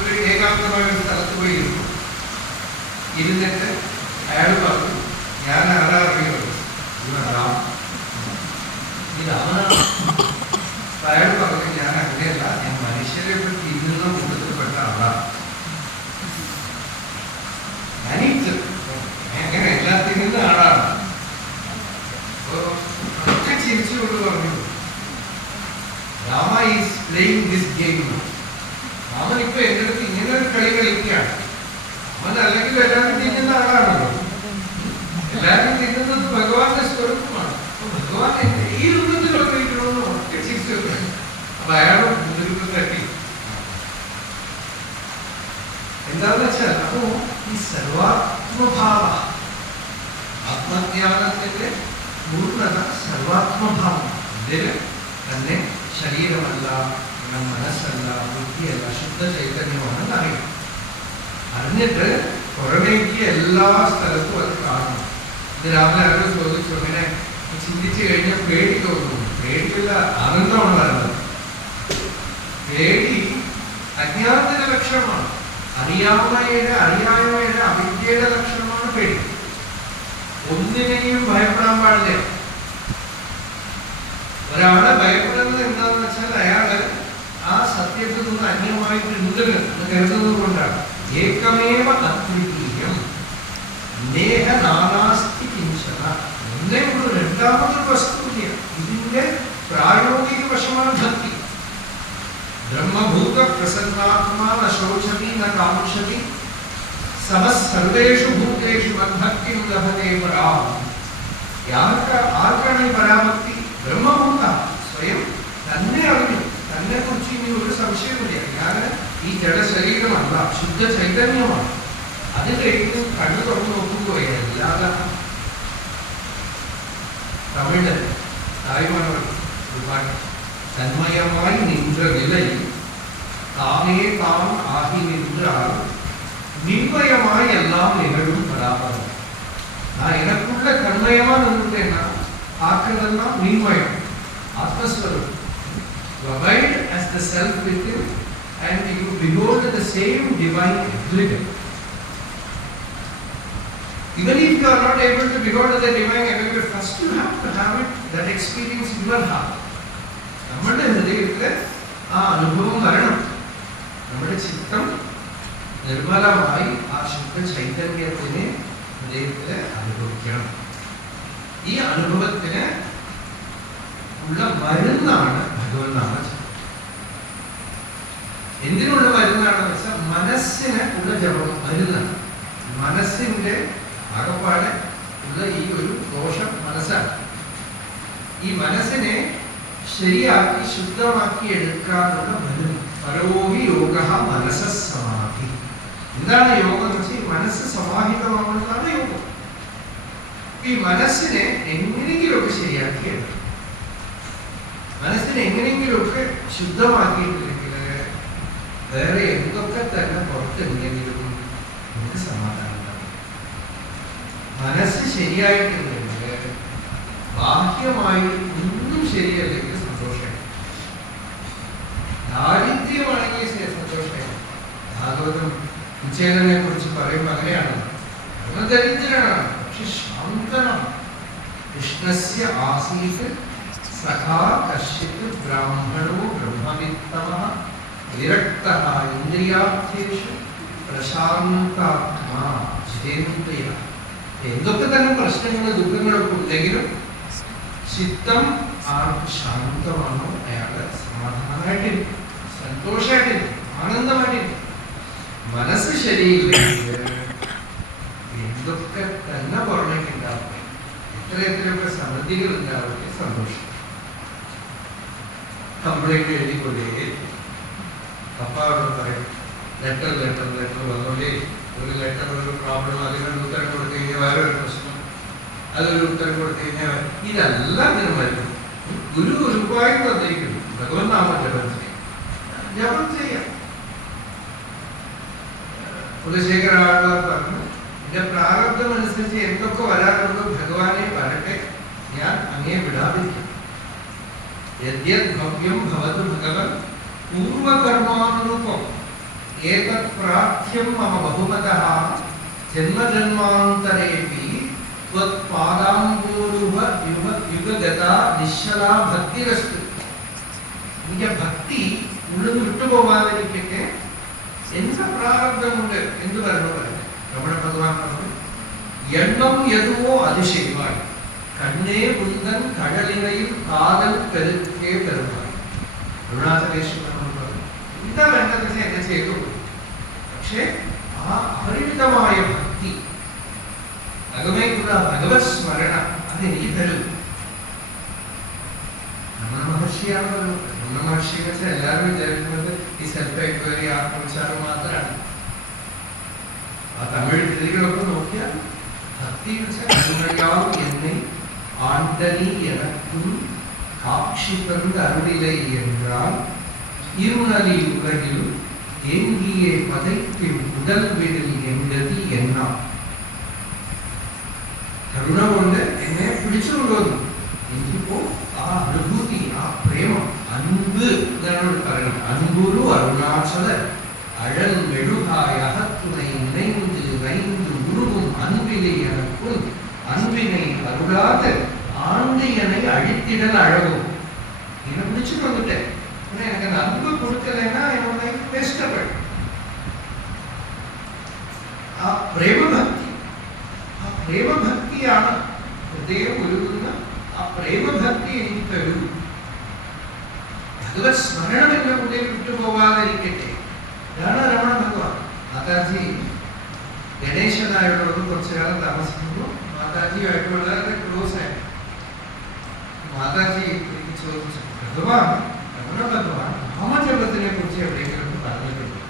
ഒരു ഏകാന്തമായ ഒരു സ്ഥലത്ത് പോയി ഇരുന്നിട്ട് അയാൾ പറഞ്ഞു, ഞാൻ ആരാ അറിയുന്നത്? രാം. ഈ രാമനാണ്. അയാൾ പറഞ്ഞു, ഞാൻ അങ്ങനെയല്ല, ഞാൻ മനുഷ്യരെ തിന്നുന്ന കൂട്ടത്തിൽപ്പെട്ട ആളാണ്. ഞാനീറ്റ് അങ്ങനെ എല്ലാം തിന്നുന്ന ആളാണ്. ഒക്കെ ചിരിച്ചുകൊണ്ട് പറഞ്ഞു, Rama is playing this game. Raman ഇപ്പൊ എന്റെ അടുത്ത് ഇങ്ങനെ ഒരു കളി കളിക്കുകയാണ്. അവൻ അല്ലെങ്കിൽ എല്ലാവരും തിന്നുന്ന ആളാണല്ലോ. എല്ലാവരും തിന്നുന്നത് ഭഗവാന്റെ സ്വരൂപമാണ്. അപ്പൊ ഭഗവാൻ എന്റെ ഈ രൂപത്തിൽ വന്നിരിക്കണമെന്ന് ഒക്കെ ചിരിച്ചു. അപ്പൊ അയാളും മുന്നിൽ തട്ടി. എന്താന്ന് വെച്ചാൽ അപ്പോ ഈ സർവാത്മഭാവ, ആത്മജ്ഞാനത്തിന്റെ പൂർണ്ണത സർവാത്മഭാവം. ഇതില് തന്നെ ശരീരമല്ല, മനസ്സല്ല, ബുദ്ധിയല്ല, ശുദ്ധ ചൈതന്യമാണെന്ന് അറിയും. അറിഞ്ഞിട്ട് പുറമേക്ക് എല്ലാ സ്ഥലത്തും അത് കാണണം. ഇത് രാവിലെ ആരോ ചോദിച്ചു, അങ്ങനെ ചിന്തിച്ചു കഴിഞ്ഞാൽ പേടി തോന്നുന്നു. പേടിയുള്ള ആനന്ദമുള്ളതാണ്. പേടി അജ്ഞാനത്തിന്റെ ലക്ഷണമാണ്. അറിയായ്മയുടെ അവിദ്യയുടെ ലക്ഷണമാണ് പേടി. ഒന്നിനെയും ഭയപ്പെടാൻ പാടില്ല. ഒരാളെ ഭയപ്പെടുന്നത് എന്താണെന്ന് വെച്ചാൽ അയാള് ആ സത്യത്തിൽ നിന്ന് അന്യമായിട്ടുണ്ട് എന്ന് കരുതുന്നത് കൊണ്ടാണ്. ഏകമേവ അദ്വിതീയം നേഹ നാനാസ്തി കിഞ്ചന. ഒന്നേ ഉള്ളൂ, രണ്ടാമതൊരു വസ്തുവില്ല. ഇതിന്റെ പ്രായോഗിക വശമാണ് ഭക്തി. ബ്രഹ്മഭൂത പ്രസന്നാത്മാ ന ശോചതി ന കാംക്ഷതി സമസ്സർവേഷു ഭൂതേഷു മദ്ഭക്തിം ലഭതേ പരാം. ആർക്കാണ് ഈ പരാഭക്തി? ബ്രഹ്മഭൂത, സ്വയം തന്നെ അറിഞ്ഞു. തന്നെ കുറിച്ച് ഇനി ഒരു സംശയമില്ല. ഞാൻ ഈ ജഡശരീരമല്ല, ശുദ്ധ ചൈതന്യമാണ്. അതിന്റെ കണ്ണു തുറന്നു നോക്കുമ്പോൾ എല്ലാതാണ് തമിഴ് തായ്മാനവർ தன்மயமாய் நின்ற நிலை தானே தான் ஆகி நின்றால் நிர்மயமாய் எல்லாம் நிகழும் பராபரம். நான் எனக்குள்ள தன்மயமா நின்றுட்டேன்னா ஆக்குறதெல்லாம் நிர்மயம், ஆத்மஸ்வரூபம். You abide as the self within and you behold the same divine equilibrium. Even if you are not able to behold the divine equilibrium, first you have to have it, that experience in your heart. നമ്മുടെ ഹൃദയത്തിൽ ആ അനുഭവം വരണം. നമ്മുടെ ചിത്തം നിർമ്മലമായി ആ ശുദ്ധ ചൈതന്യത്തിനെ ഹൃദയത്തിൽ അനുഭവിക്കണം. ഈ അനുഭവത്തിന് ഉള്ള മരുന്നാണ് ഭഗവത് നാമജപം. എന്തിനുള്ള മരുന്നാണെന്ന് വെച്ചാൽ മനസ്സിന് ഉള്ള ജപം മരുന്നാണ്. മനസ്സിന്റെ ആകപ്പാടെ ഉള്ള ഈ ഒരു ദോഷം മനസ്സാണ്. ഈ മനസ്സിനെ ശരിയാക്കി ശുദ്ധമാക്കി എടുക്കാനുള്ള മരുന്ന്. പരോഹി യോഗ മനസ്സമാധി. എന്താണ് യോഗം എന്ന് വെച്ചാൽ മനസ്സ് സമാഹിതമാകുന്നതാണ് യോഗം. ഈ മനസ്സിനെ എങ്ങനെയെങ്കിലുമൊക്കെ ശരിയാക്കി എടുക്കണം. മനസ്സിനെ എങ്ങനെയെങ്കിലുമൊക്കെ ശുദ്ധമാക്കിയിട്ടില്ലെങ്കിൽ വേറെ എന്തൊക്കെ തന്നെ പുറത്തുണ്ടെങ്കിലും നമുക്ക് സമാധാനം ഉണ്ടാവും. മനസ്സ് ശരിയായിട്ടുണ്ടെങ്കിൽ ബാഹ്യമായി ഒന്നും ശരിയല്ലെങ്കിൽ സന്തോഷമാണ്. ദാരിദ്ര്യമാണെങ്കിൽ സന്തോഷമാണ്. ഭാഗവതം ഉച്ചേതനെ കുറിച്ച് പറയുമ്പോൾ അങ്ങനെയാണ്. അവൻ ദരിദ്രനാണ്, പക്ഷെ ശാന്തനാണ്. കൃഷ്ണസ്യ ആസീത് സഖാ കശ്ചിത് ബ്രാഹ്മണോ ബ്രഹ്മവിത്തമഃ വിരക്തഃ ഇന്ദ്രിയാർത്ഥേഷു പ്രശാന്താത്മാ ജിതേന്ദ്രിയ. എന്തൊക്കെ തന്നെ പ്രശ്നങ്ങളും ദുഃഖങ്ങളൊക്കെ ഉണ്ടെങ്കിലും ചിത്തം ആർക്ക് ശാന്തമാണോ അയാള് സമാധാനമായിട്ടിരിക്കും, സന്തോഷമായിട്ടിരിക്കും, ആനന്ദമായിട്ടിരിക്കും. മനസ്സ് ശരിയില്ലെങ്കിൽ എന്തൊക്കെ തന്നെ പുറമേക്കുണ്ടാവട്ടെ, എത്രയൊക്കെ സമൃദ്ധികൾ ഉണ്ടാവട്ടെ, സന്തോഷം. കംപ്ലൈന്റ് എഴുതിക്കൊണ്ടേ അപ്പാവോട് പറയും, ലെറ്റർ വന്നോണ്ടേ. ഒരു ലെറ്റർ ഒരു പ്രോബ്ലം, അതിനൊരു ഉത്തരം കൊടുത്തു കഴിഞ്ഞാൽ വേറെ ഒരു പ്രശ്നം, അതൊരു ഉത്തരം കൊടുത്തു കഴിഞ്ഞാൽ ഇതെല്ലാം ഇതിനും വരും. ഗുരു ഗുരുവായി തന്നിരിക്കുന്നു. ഭഗവത് നാമ ജപം ചെയ്യാം. കുലശേഖര ആൾക്കാർ പറഞ്ഞു, എന്റെ പ്രാരബ്ധം അനുസരിച്ച് എന്തൊക്കെ വരാറുണ്ടോ ഭഗവാനെ വരട്ടെ, ഞാൻ അങ്ങേ വിടാതിരിക്കും. യദ്യത് ഭവ്യം ഭവതു ഭഗവൻ പൂർവകർമാനുരൂപം ഏതത് പ്രാർത്ഥ്യം മമ ബഹുമതഃ ജന്മജന്മാന്തരേപി ത്വത്പാദാംബോരുഹ യുഗഗതാ നിശ്ചലാ ഭക്തിരസ്തു. എനിക്ക് ഭക്തി ഉള്ളിൽ വിട്ടുപോകാതിരിക്കട്ടെ. എന്ത് പ്രാരബ്ധമുണ്ട് എന്ന് പറഞ്ഞു രമണ ഭഗവാൻ പറഞ്ഞു, എണ്ണം എതുവോ അതിശയമായി കണ്ണേ കുന്തൻ കടലിനയിൽ കാതൽ പെരുക്കേ പെരുമായി. അരുണാചലേശ്വരൻ പറഞ്ഞു, എന്താ വേണ്ടത് എന്നെ ചെയ്തു. പക്ഷെ ആ അപരിമിതമായ ഭക്തി, ഭഗവയ്ക്കുള്ള ഭഗവത് സ്മരണ അതെനിക്ക് തരും. രമണ മഹർഷിയാണ് പറയുന്നത്. രമണ മഹർഷി വെച്ചാൽ എല്ലാവരും വിചാരിക്കുന്നത് ഈ സെൽഫ് എൻക്വയറി ആത്മവിചാരം മാത്രമാണ്. ആ തമിഴ് കൃതികളൊക്കെ നോക്കിയാൽ ഭക്തി വെച്ചാൽ என்னை ஆண்டனி எனக்கும் காட்சி தந்த அருளிலை என்றால் இருநலி உலகில் ஏங்கியே பதைக்கும் உடல் வீடில் எங்கதி എന്നാ. കരുണ കൊണ്ട് എന്നെ പിടിച്ചുകൊണ്ടുവന്നു. എനിക്കിപ്പോ ആ അനുഭൂതി, ആ പ്രേമം, അൻപ് എന്നാണ് പറയുന്നത്. അൻപുരു അരുണാചല அழல் மெழுகாய் அகத்துணை நினைந்து நைந்து உருவும் அன்பிலே எனக்குள் அன்பினை அருளாத ஆண்டியனை அழித்திடல் அழகும். என்னை பிடிச்சிட்டு வந்துட்டேன், எனக்கு அந்த அன்பு கொடுக்கலைன்னா என்னோட லைஃப் வேஸ்டபிள். ആ പ്രേമഭക്തി, ആ പ്രേമഭക്തിയാണ് ഹൃദയം ഉരുകുന്ന ആ പ്രേമഭക്തി എനിക്ക് തരൂ. ഭഗവത് സ്മരണം എന്റെ ഉള്ളിൽ വിട്ടുപോകാതിരിക്കട്ടെ. ഇതാണ് രമണ ഭഗവാൻ. മാതാജി ഗണേശനായോട് കുറച്ചു കാലം താമസിക്കുമ്പോൾ മാതാജിയുമായിട്ട് വളരെ ക്ലോസ് ആയിട്ട് മാതാജി എനിക്ക് ചോദിച്ചു, ഭഗവാൻ രമണ ഭഗവാൻ നാമജപത്തിനെ കുറിച്ച് എവിടെയെങ്കിലും പറഞ്ഞിട്ടുണ്ട്?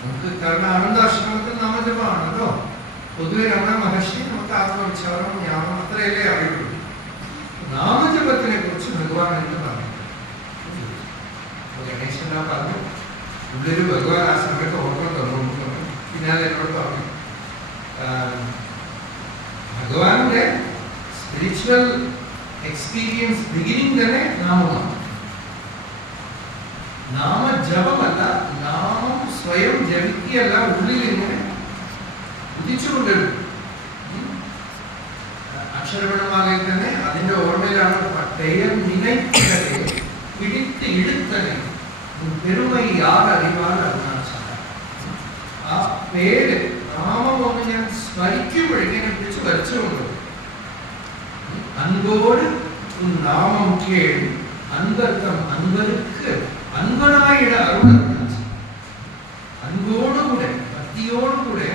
നമുക്ക് കാരണം ആനന്ദാശ്രമത്തിൽ നാമജപമാണല്ലോ. പൊതുവെ രമണ മഹർഷി നമുക്ക് ആത്മവിചാരം ജ്ഞാനം അത്രയല്ലേ അറിയുള്ളൂ. നാമജപത്തിനെ കുറിച്ച് ഭഗവാൻ എന്ന് പറഞ്ഞു. ഗണേശൻ പറഞ്ഞു ഉള്ളൊരു ഭഗവാൻ ആ സമയത്ത് ഓർമ്മ തന്നു. പിന്നാലെ എന്നോട് പറഞ്ഞു ഭഗവാന്റെ സ്പിരിച്വൽ എക്സ്പീരിയൻസ് ബിഗിനിങ് തന്നെ നാമമാണ്. നാമജപമല്ല, നാമം സ്വയം ജപിക്കുകയല്ല, ഉള്ളിൽ ഇങ്ങനെ ഉദിച്ചുകൊണ്ടിരുന്നു. അക്ഷരപണമാകെ തന്നെ അതിന്റെ ഓർമ്മയിലാണ് പെയർ നിனைத்ததே പിടിത്ത് ഇടുത്തനെ പെരുമൈ യാർ അറിവാൻ അരുണാചലം. ആ പേര് നാമം ഒന്ന് ഞാൻ സ്മരിക്കുമ്പോഴേക്കും പിടിച്ച് വരച്ചുകൊണ്ട് അൻപോട് നാമം കേൾ അൻപർക്കം അൻപർക്ക് അൻപനായിട അരുണാചലം. അൻപോടുകൂടെ ഭക്തിയോടുകൂടെ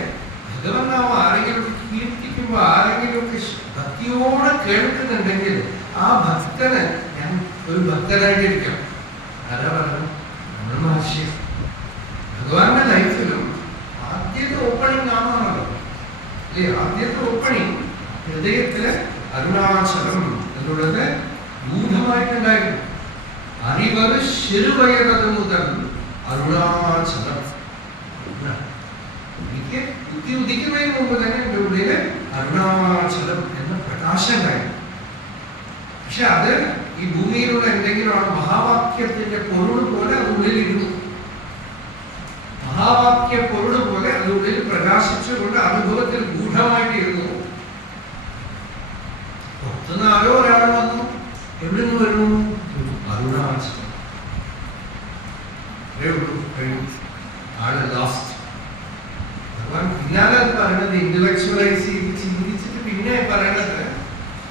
ഭഗവൻ നാമം ആരെങ്കിലും കീർത്തിക്കുമ്പോൾ ആരെങ്കിലും ഭക്തിയോടെ കേൾക്കുന്നുണ്ടെങ്കിൽ ആ ഭക്തന് ഞാൻ ഒരു ഭക്തനായിട്ടിരിക്കാം. ആരാ പറഞ്ഞു? നമ്മൾ മഹർഷി. ഭഗവാന്റെ ലൈഫിലും ആദ്യത്തെ ഓപ്പണിംഗ് നാമാണല്ലോ അല്ലേ? ആദ്യത്തെ ഓപ്പണിംഗ് ഹൃദയത്തില് അരുണാചലം എന്നുള്ളത് ഗൂഢമായിട്ടുണ്ടായിരുന്നു. അറിവത് ശിരുവയറത് മുതൽ അരുണാചലം. എനിക്ക് ബുദ്ധി ഉദിക്കുന്നതിന് മുമ്പ് തന്നെ എൻ്റെ ഉള്ളില് അരുണാചലം എന്ന പ്രകാശം ഉണ്ടായിരുന്നു. പക്ഷെ അത് ഈ ഭൂമിയിലുള്ള എന്തെങ്കിലുമാണ് മഹാവാക്യത്തിന്റെ പൊരുൾ പോലെ അത് ഉള്ളിലിരുന്നു. മഹാവാക്യ പൊരുൾ പോലെ അത് ഉള്ളിൽ പ്രകാശിച്ചുകൊണ്ട് അനുഭവത്തിൽ ഗൂഢമായിട്ടിരുന്നു. പുറത്തുനിന്ന് ആരോ ഒരാൾ വന്നു. എവിടെ നിന്ന് വരുന്നു? അരുണാചലം. ആള് ലാസ്റ്റ്. ഭഗവാൻ പിന്നാലെ അത് പറയണത് ഇന്റലക്ച്വലൈസ് ചെയ്ത് ചിന്തിച്ചിട്ട് പിന്നെ പറയണത്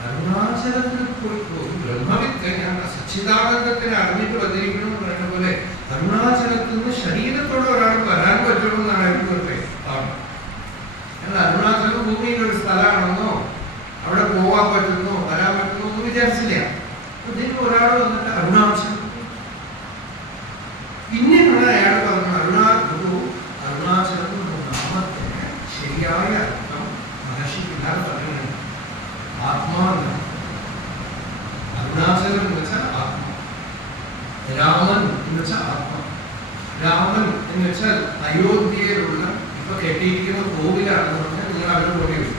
അരുണാചലത്തിൽ പോയി പോകും. ബ്രഹ്മവിത്ത് ഞാൻ സച്ചിദാനന്ദത്തിനെ അറിഞ്ഞിട്ട് വന്നിരിക്കണം എന്ന് പറയുന്ന പോലെ അരുണാചലത്തിൽ നിന്ന് ശരീരത്തോടെ ഒരാൾ വരാൻ പറ്റുമെന്നാണ് ആയിരുന്നേ പാഠം. എന്നാൽ അരുണാചലം ഭൂമിയിൽ ഒരു സ്ഥലമാണെന്നോ അവിടെ പോവാൻ പറ്റുന്നോ വരാൻ പറ്റുന്നോ ഒന്നും വിചാരിച്ചില്ല. ഇതിന് ഒരാൾ വന്നിട്ട് അരുണാചലം പിന്നെയാണ് അയാൾ പറഞ്ഞു അരുണാചലം നാമത്തിന് ശരിയായ അർത്ഥം മഹർഷി പിന്നാലെ പറയുന്നുണ്ട്. ആത്മാവ്. അരുണാചലം എന്ന് വെച്ചാൽ ആത്മ. രാമൻ എന്ന് വെച്ചാൽ ആത്മ. രാമൻ എന്ന് വെച്ചാൽ അയോധ്യയിലുള്ള ഇപ്പൊ കെട്ടിയിരിക്കുന്ന കോവിലാണെന്ന് പറഞ്ഞാൽ നിങ്ങൾ അവിടെ പോയി വരും.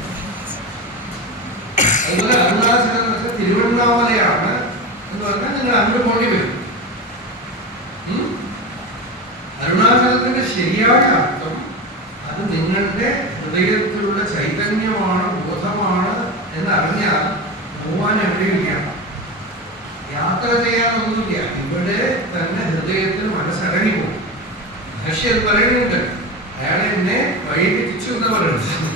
അതുപോലെ അരുണാചലം എന്ന് വെച്ചാൽ തിരുവണ്ണാമലയാണ് എന്ന് പറഞ്ഞാൽ നിങ്ങൾ അവിടെ പോയി വരും. അരുണാചലത്തിന്റെ ശരിയായ അർത്ഥം അത് നിങ്ങളുടെ ഹൃദയത്തിലുള്ള ചൈതന്യമാണ്, ബോധമാണ് എന്നറിഞ്ഞാൽ പോവാൻ എവിടെയില്ല, യാത്ര ചെയ്യാനൊന്നുമില്ല. ഇവിടെ തന്നെ ഹൃദയത്തിൽ മനസ്സടങ്ങി പോകും. മഹർഷി അത് പറയുന്നുണ്ട്. അയാൾ എന്നെ വഴി തിരിച്ചു എന്ന് പറയുന്നത്.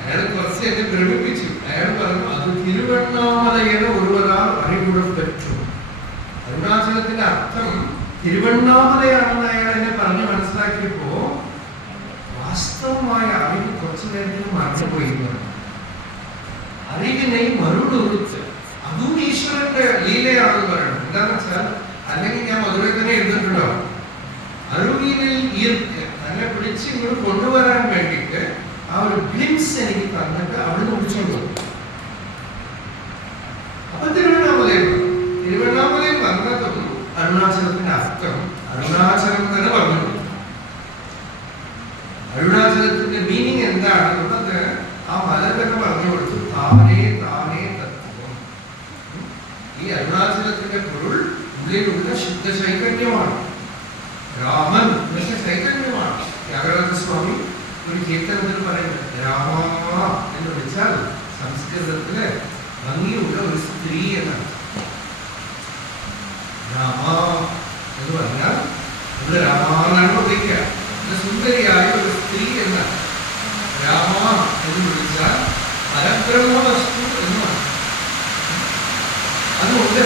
അയാൾ കുറച്ച് എന്നെ ഭ്രമിപ്പിച്ചു. അയാൾ പറഞ്ഞു അത് തിരുവണ്ണാമലയുടെ ഒരുവരാൾ അറിവുകൾ പറ്റൂ. അരുണാചലത്തിന്റെ അർത്ഥം തിരുവണ്ണാമലയാണെന്ന് അയാൾ എന്നെ പറഞ്ഞ് മനസ്സിലാക്കിയപ്പോ വാസ്തവമായ അറിവ് കുറച്ചു നേരത്തിന് മറന്നുപോയി. അറിവിനെ മറുടുത്ത് അതും ഈശ്വരന്റെ ലീലയാണെന്ന് പറയണം. എന്താന്ന് വെച്ചാൽ അല്ലെങ്കിൽ ഞാൻ മധുരയിൽ തന്നെ എഴുതിയിട്ടുണ്ടോ അറിവിനിൽ ഈർക്ക് തന്നെ പിടിച്ച് ഇങ്ങോട്ട് കൊണ്ടുവരാൻ വേണ്ടിയിട്ട് ആ ഒരു ഗ്ലിംസ് എനിക്ക് തന്നിട്ട് അവിടെ മുടിച്ചോണ്ടു. അപ്പൊ തിരുവണ്ണാമലയിൽ വന്നതും അരുണാചലത്തിന്റെ അർത്ഥം അരുണാചലം തന്നെ പറഞ്ഞു. അരുണാചലത്തിന്റെ മീനിങ് എന്താണെന്നുള്ളത് ആ മല തന്നെ പറഞ്ഞു കൊടുത്തു. താനേ താനേ തത്വം. ഈ അരുണാചലത്തിന്റെ പൊരുൾ ഉള്ളിലുള്ള ശുദ്ധ ചൈതന്യമാണ്. രാമൻ എന്ന ചൈതന്യമാണ്. ത്യാഗരാജ സ്വാമി ഒരു കീർത്തനത്തിൽ പറയുന്നത് രാമ എന്ന് വിളിച്ചാൽ സംസ്കൃതത്തില് ഭംഗിയുള്ള ഒരു സ്ത്രീ എന്നാണ്. രാമ എന്ന് പറഞ്ഞാൽ ഇവിടെ രാമാനാണ് ഉപയോഗിക്കുക. സുന്ദരിയായ ഒരു സ്ത്രീ എന്നാണ്. രാമ എന്ന് വിളിച്ചാൽ പരബ്രഹ്മവസ്തു എന്നാണ്. അതുകൊണ്ട്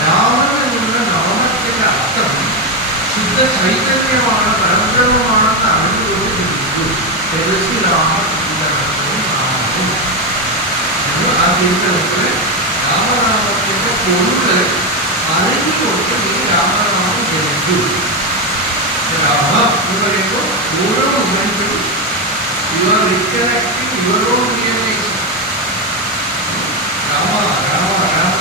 രാമൻ എന്നുള്ള നാമത്തിന്റെ അർത്ഥം ശുദ്ധ ചൈതന്യമാണ്, പരബ്രഹ്മമാണെന്ന് അറിഞ്ഞുകൊണ്ട് ആ കീർത്തനത്തില് രാമനാമത്തിന്റെ പൊരുള് അറിഞ്ഞുകൊണ്ട് ഈ രാമനാമം ജനിച്ചു. രാമ എന്ന് പറയുമ്പോൾ ഓരോ മൊമെന്റും you are reconnecting your own realisation. Rama Rama Rama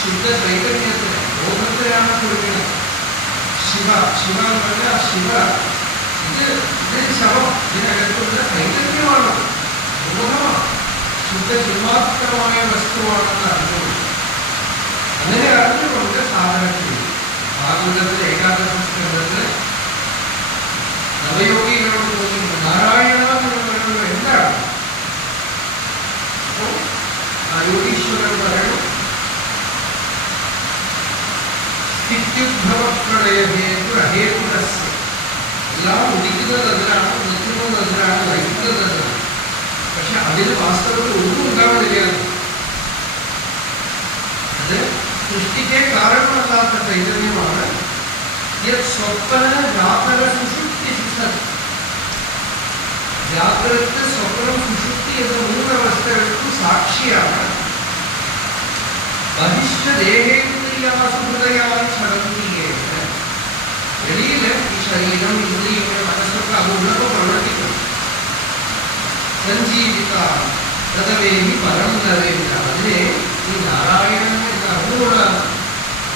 ശുദ്ധ ചൈതന്യത്തിന് ബോധത്തിലാണ് കുറിക്കുന്നത്. ശിവ ശിവ എന്ന് പറഞ്ഞാൽ ശിവ ഇത് ശവം, ഇതിനകത്തുള്ള ചൈതന്യമാണ്, ബോധമാണ്, ശുദ്ധ ചിന്മാത്രമായ വസ്തുവാണെന്ന് അറിഞ്ഞുകൊണ്ട് അങ്ങനെ അറിഞ്ഞുകൊണ്ട് സാധന ചെയ്യും. ഭാഗവതത്തിലെ ഏകാദശ സ്കന്ധത്തില് നവയോഗികളോട് തോന്നുന്നു നാരായണ എന്ന് പറയുന്നത് എന്താണ്? അപ്പോ ആ യോഗീശ്വരൻ പറയണം എല്ലാം ഉദിക്കുന്നത് അതിലാണ്, നിൽക്കുന്നത് അതിലാണ്, വഹിക്കുന്നത് അതിലാണ്. പക്ഷെ അതിന് വാസ്തവത്തിൽ ഒന്നും ഉണ്ടാവുന്നില്ല. അത് സൃഷ്ടിക്ക് കാരണമല്ലാത്ത ചൈതന്യമാണ്. സ്വപ്ന ജാതക സുഷുപ്തി ജാഗ്രത സ്വപ്നം സുഷുപ്തി എന്ന മൂന്നവസ്ഥകൾക്കും സാക്ഷിയാണ്. ബഹിഷ്ഠദേഹേന്ദ്രിയാസുഹൃദയായി ചടങ്ങുകയാണ്. വെളിയിൽ ഈ ശരീരം, ഇന്ദ്രിയങ്ങൾ, മനസ്സൊക്കെ അതുള്ളപ്പോൾ പ്രവർത്തിക്കും. സഞ്ജീവിത തഥവേഹി പരം നരേന്ദ്ര. അതിനെ ഈ നാരായണൻ എന്ന് അറിഞ്ഞുകൊള്ളാണ്.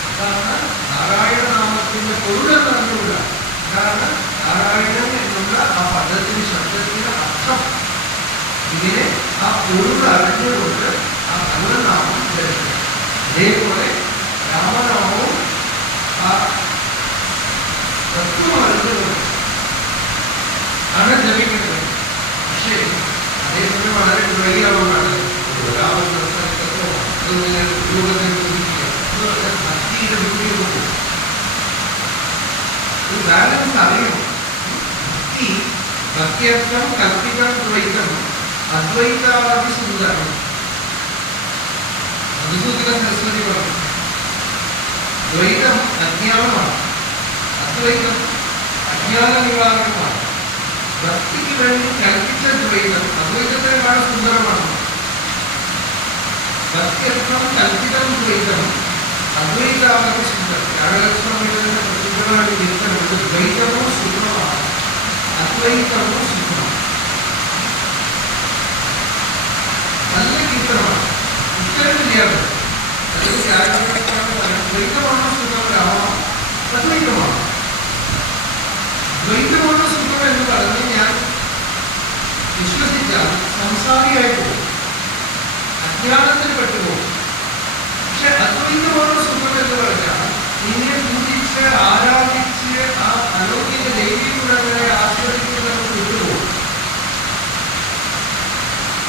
അതാണ് നാരായണ നാമത്തിന്റെ പൊരുളെന്ന് അറിഞ്ഞുകൊള്ളാണ്. അതാണ് നാരായണൻ എന്നുള്ള ആ പദത്തിന്, ശബ്ദത്തിന് അർത്ഥം. ഇങ്ങനെ ആ പൊരുൾ അറിഞ്ഞുകൊണ്ട് ആ നല്ല നാമം ധരിക്കണം. അതേപോലെ രാമനാമവും ആ തത്വം അറിഞ്ഞുകൊണ്ട് ആണ് ജപിക്കുന്നത്. പക്ഷേ അതേസമയം വളരെ കുറയാവുന്നതാണ് ഭക്തിയുടെ ഉപയോഗം. ഒരു ബാലൻസ് അറിയണം. ഭക്തി ഭക്തിയർത്ഥം കൽപ്പിതം ദ്വൈതം അദ്വൈതാദി സുന്ദരം. മധുസൂദന സരസ്വതി പറഞ്ഞു ദ്വൈതം അജ്ഞാനമാണ്, അദ്വൈതം അജ്ഞാന നിവാരണമാണ്. ഭക്തിക്ക് വേണ്ടി കൽപ്പിച്ച ദ്വൈതം അദ്വൈതത്തെക്കാൾ സുന്ദരമാണ്. ഭക്തിയർത്ഥം കൽപ്പിതം ദ്വൈതം അദ്വൈതാദി സുന്ദരം. യാഗസ്വാമിയുടെ പ്രതിഭകളാണ് തിരുത്തലുണ്ട്. ദ്വൈതമോ സുഖമാണ്, അദ്വൈതമോ സുഖമാണ്. നല്ല കീർത്തനമാണ്, ഉത്തരവില്ലാതെ. അതായത് ദ്വൈതമാണോ സുഖമാണോ അദ്വൈതമാണോ? ദ്വൈതമാണോ സുഖം എന്ന് പറഞ്ഞ് ഞാൻ വിശ്വസിച്ചാൽ സംസാരിയായി പോകും, അജ്ഞാനത്തിന് പെട്ടുപോകും. പക്ഷെ അദ്വൈതമാണോ സുഖം എന്ന് പറഞ്ഞാൽ നിന്നെ പൂജിച്ച് ആരാധിച്ച് ആ അലൗകിക ദൈവീ ഗുണങ്ങളെ ആസ്വദിക്കുന്നവർക്ക് വിട്ടുപോകും.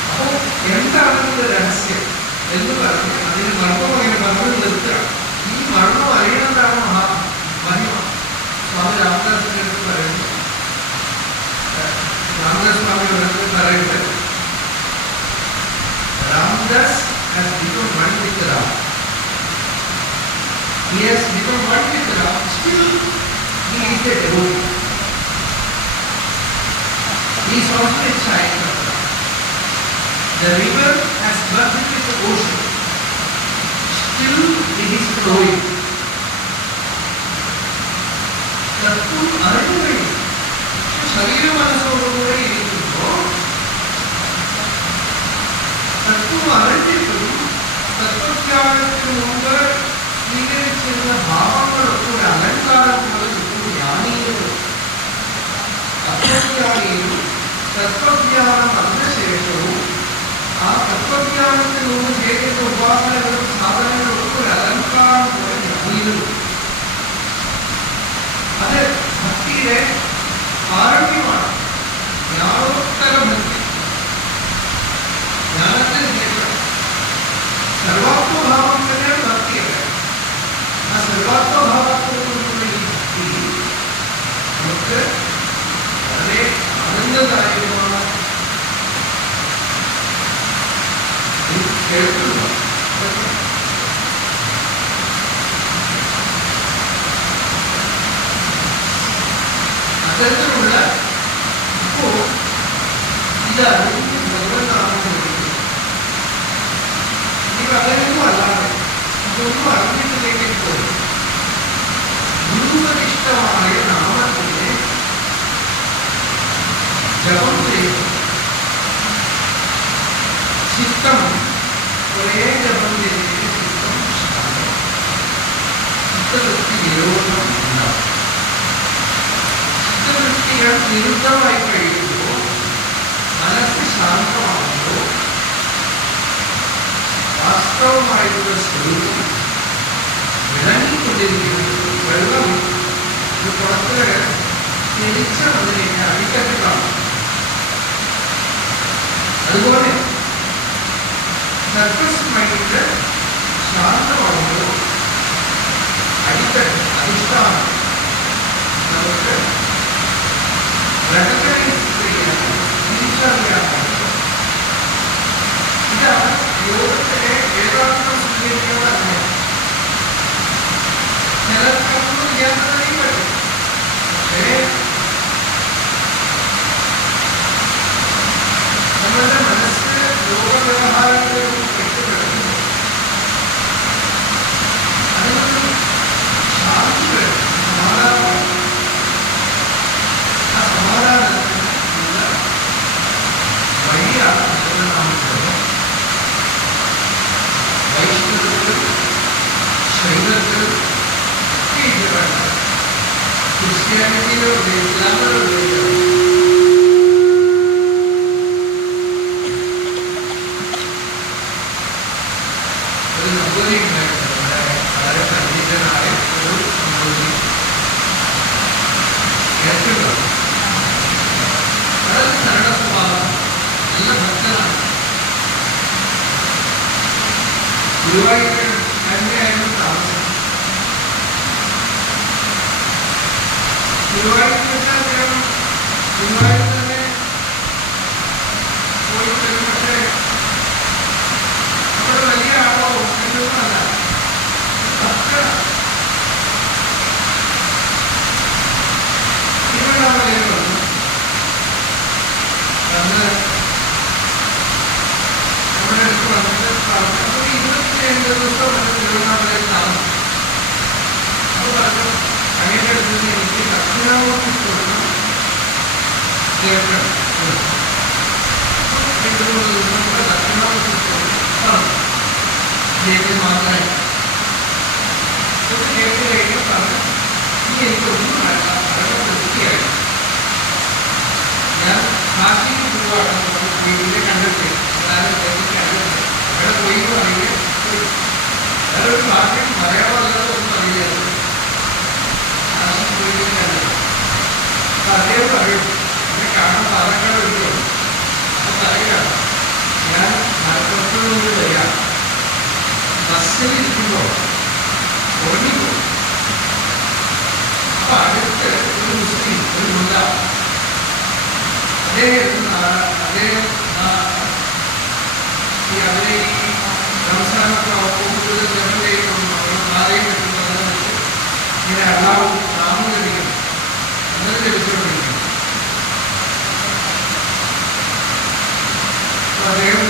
അപ്പോ എന്താണ് ഇതിന്റെ രഹസ്യം എന്ന് പറഞ്ഞ് അതിന് മർമ്മം അങ്ങനെ പറഞ്ഞു നിർത്തുക. ഈ മർമ്മം അറിയണതാണ് മഹിമ. സ്വാമി രാമദാസിന്റെ അടുത്ത് പറയുന്നു, രാമദാസ് സ്വാമിയുടെ അടുത്ത് പറയുന്നത് Ramadas has become one with Ram. He has become one with Ram. Still, he is a devotee. He is also a child of Ram. The river has merged with the ocean. Still, it is flowing. തത്വം അറിഞ്ഞു കഴിഞ്ഞു. ശരീര മനസ്സോടുകൂടെ ഇരിക്കുമ്പോൾ തത്വം അറിഞ്ഞിട്ടും തത്വജ്ഞാനത്തിന് മുമ്പ് സ്വീകരിച്ചിരുന്ന ഭാവങ്ങളൊക്കെ ഒരു അലങ്കാരം പോലെ നിൽക്കും. ജ്ഞാനികളും തത്വജ്ഞാനിയും തത്വജ്ഞാനം വന്ന ശേഷവും ആ തത്വജ്ഞാനത്തിന് മുമ്പ് ചെയ്തിരുന്ന ഉപാസനകളും സാധനങ്ങളും ഒക്കെ ഒരു അലങ്കാരം പോലെ ജ്ഞാനികളും. അത് ഭക്തിയുടെ കാരുണ്യമാണ്, ജ്ഞാനോത്തര ഭക്തി. ജ്ഞാനത്തിന് ശേഷം സർവാത്മഭാവം തന്നെയാണ് ഭക്തിയത്. ആ സർവാത്മഭാവത്തോടുകൂടി ഈ ഭക്തി നമുക്ക് വളരെ ആനന്ദദായകമാണ്. കേൾക്കുന്നു അത്തരത്തിലുള്ള ഇപ്പോൾ ഇതാണ് ഭഗവത് നാമം. ഇനി അങ്ങനെയൊന്നും അല്ലാതെ ഇതൊന്നും അറിഞ്ഞിട്ടില്ലെങ്കിൽ പോലും ഗുരുവനിഷ്ഠമായ നാമത്തിനെ ജപം ചെയ്യും. ചിത്തം ഒരേ ജപം ചെയ്തതിന് ചിത്തം ശാന്തം. നിരുദ്ധമായി കഴിയുമ്പോൾ, മനസ്സ് ശാന്തമാകുമ്പോൾ വാസ്തവമായിട്ടുള്ള സ്വരൂപം വിളങ്ങിക്കൊണ്ടിരിക്കുന്നു. വെള്ളം ഇത് പുറത്ത് തിരിച്ച വന്നിരിക്കുന്ന അടിക്കട്ട് കാണും. അതുപോലെ സർഫസ് മൈൻഡ് ശാന്തമാകുമ്പോൾ അടിക്കട്ട് അധിഷ്ഠാനം നമുക്ക് റെക്കഗ്നൈസ് ചെയ്യാൻ, തിരിച്ചറിയാൻ. ഇതാണ് യോഗത്തിലെ വേദാന്തം സ്വീകരിക്കുന്ന സമയം. ചിലർക്കൊന്നും ചെയ്യാൻ പറ്റും. പക്ഷേ നമ്മളുടെ മനസ്സ് യോഗവ്യവഹാരങ്ങളിലും പെട്ടുകിടക്കുന്നു. അതിനൊരു ശാന്തി വരും, സമാധാനം. ആ സമാധാനത്തിനുള്ള വഴിയാണ് നാമജപം. വൈഷ്ണവത്തിലും ശൈവത്തിലും ഒക്കെ ഇത് വേണ്ട. ക്രിസ്ത്യാനിറ്റിയിലോ ഇസ്ലാമിലോ ഒരു നമ്പൂരി ഉണ്ടായിരുന്നു. വളരെ പണ്ഡിതനായ ഒരു നമ്പൂരി കേട്ടിട്ടുണ്ട്. വളരെ സരള സ്വഭാവം, നല്ല ഭക്തനാണ്. ഗുരുവായൂർ തന്നെയായിരുന്നു താമസം. ഗുരുവായൂർ വെച്ചാൽ അദ്ദേഹം ഗുരുവായൂർ തന്നെ പോയി വരും. പക്ഷേ അവിടെ വലിയ ആളോ എന്നൊന്നുമല്ല, ഭക്തനാണ്. തിരുവണ്ണാമലയിൽ വന്നു. അന്ന് നമ്മുടെ അടുത്ത് വന്നിട്ട് പറഞ്ഞു, 22 ദിവസം വന്ന് തിരുവണ്ണാമലയിൽ താമസം. അത് പറഞ്ഞു, അങ്ങനെ അടുത്ത് എനിക്ക് ദക്ഷിണാമൂർത്തി കൊടുക്കണം കേൾക്കണം. 2-3 ദിവസം കൂടെ ദക്ഷിണാമൂർത്തി കൊടുക്കണം കേട്ട് മാത്രമേ കേട്ട് കഴിഞ്ഞ് പറഞ്ഞു, ഇനി എനിക്കൊന്നും വേണ്ട, വളരെ വൃത്തിയായി ഞാൻ കാശിക്ക് പോവാണ്. വീട്ടിലെ കണ്ടിട്ട് എല്ലാവരും കണ്ടിട്ട് അവിടെ പോയി അറിയില്ല. വേറൊരു ഭാഗ്യം മലയാളം അല്ലാതെ ഒന്നും അറിയില്ല. കാശി പോയി കണ്ടിട്ട് അദ്ദേഹം പറയും, എന്നെ കാണാൻ പാലക്കാട് വരുമോ? അത് പറയുകയാണ്, ഞാൻ മലപ്പുറത്ത് നിന്ന് വരിക, ബസ്സിലിരിക്കുമ്പോൾ ഉറങ്ങിപ്പോയി. അപ്പൊ അടുത്ത് ഒരു മുസ്ലിം, ഒരു മുല്ല, അദ്ദേഹം അവരെ ഈ റംസാനൊക്കെ കൂടുതൽ ജനങ്ങളെയും ആരെയും പറ്റുന്നതെന്ന് വെച്ച് ഇങ്ങനെ അള്ളാഹു നാമം ലഭിക്കും, അങ്ങനെ ലഭിച്ചുകൊണ്ടിരിക്കും. അപ്പൊ അദ്ദേഹം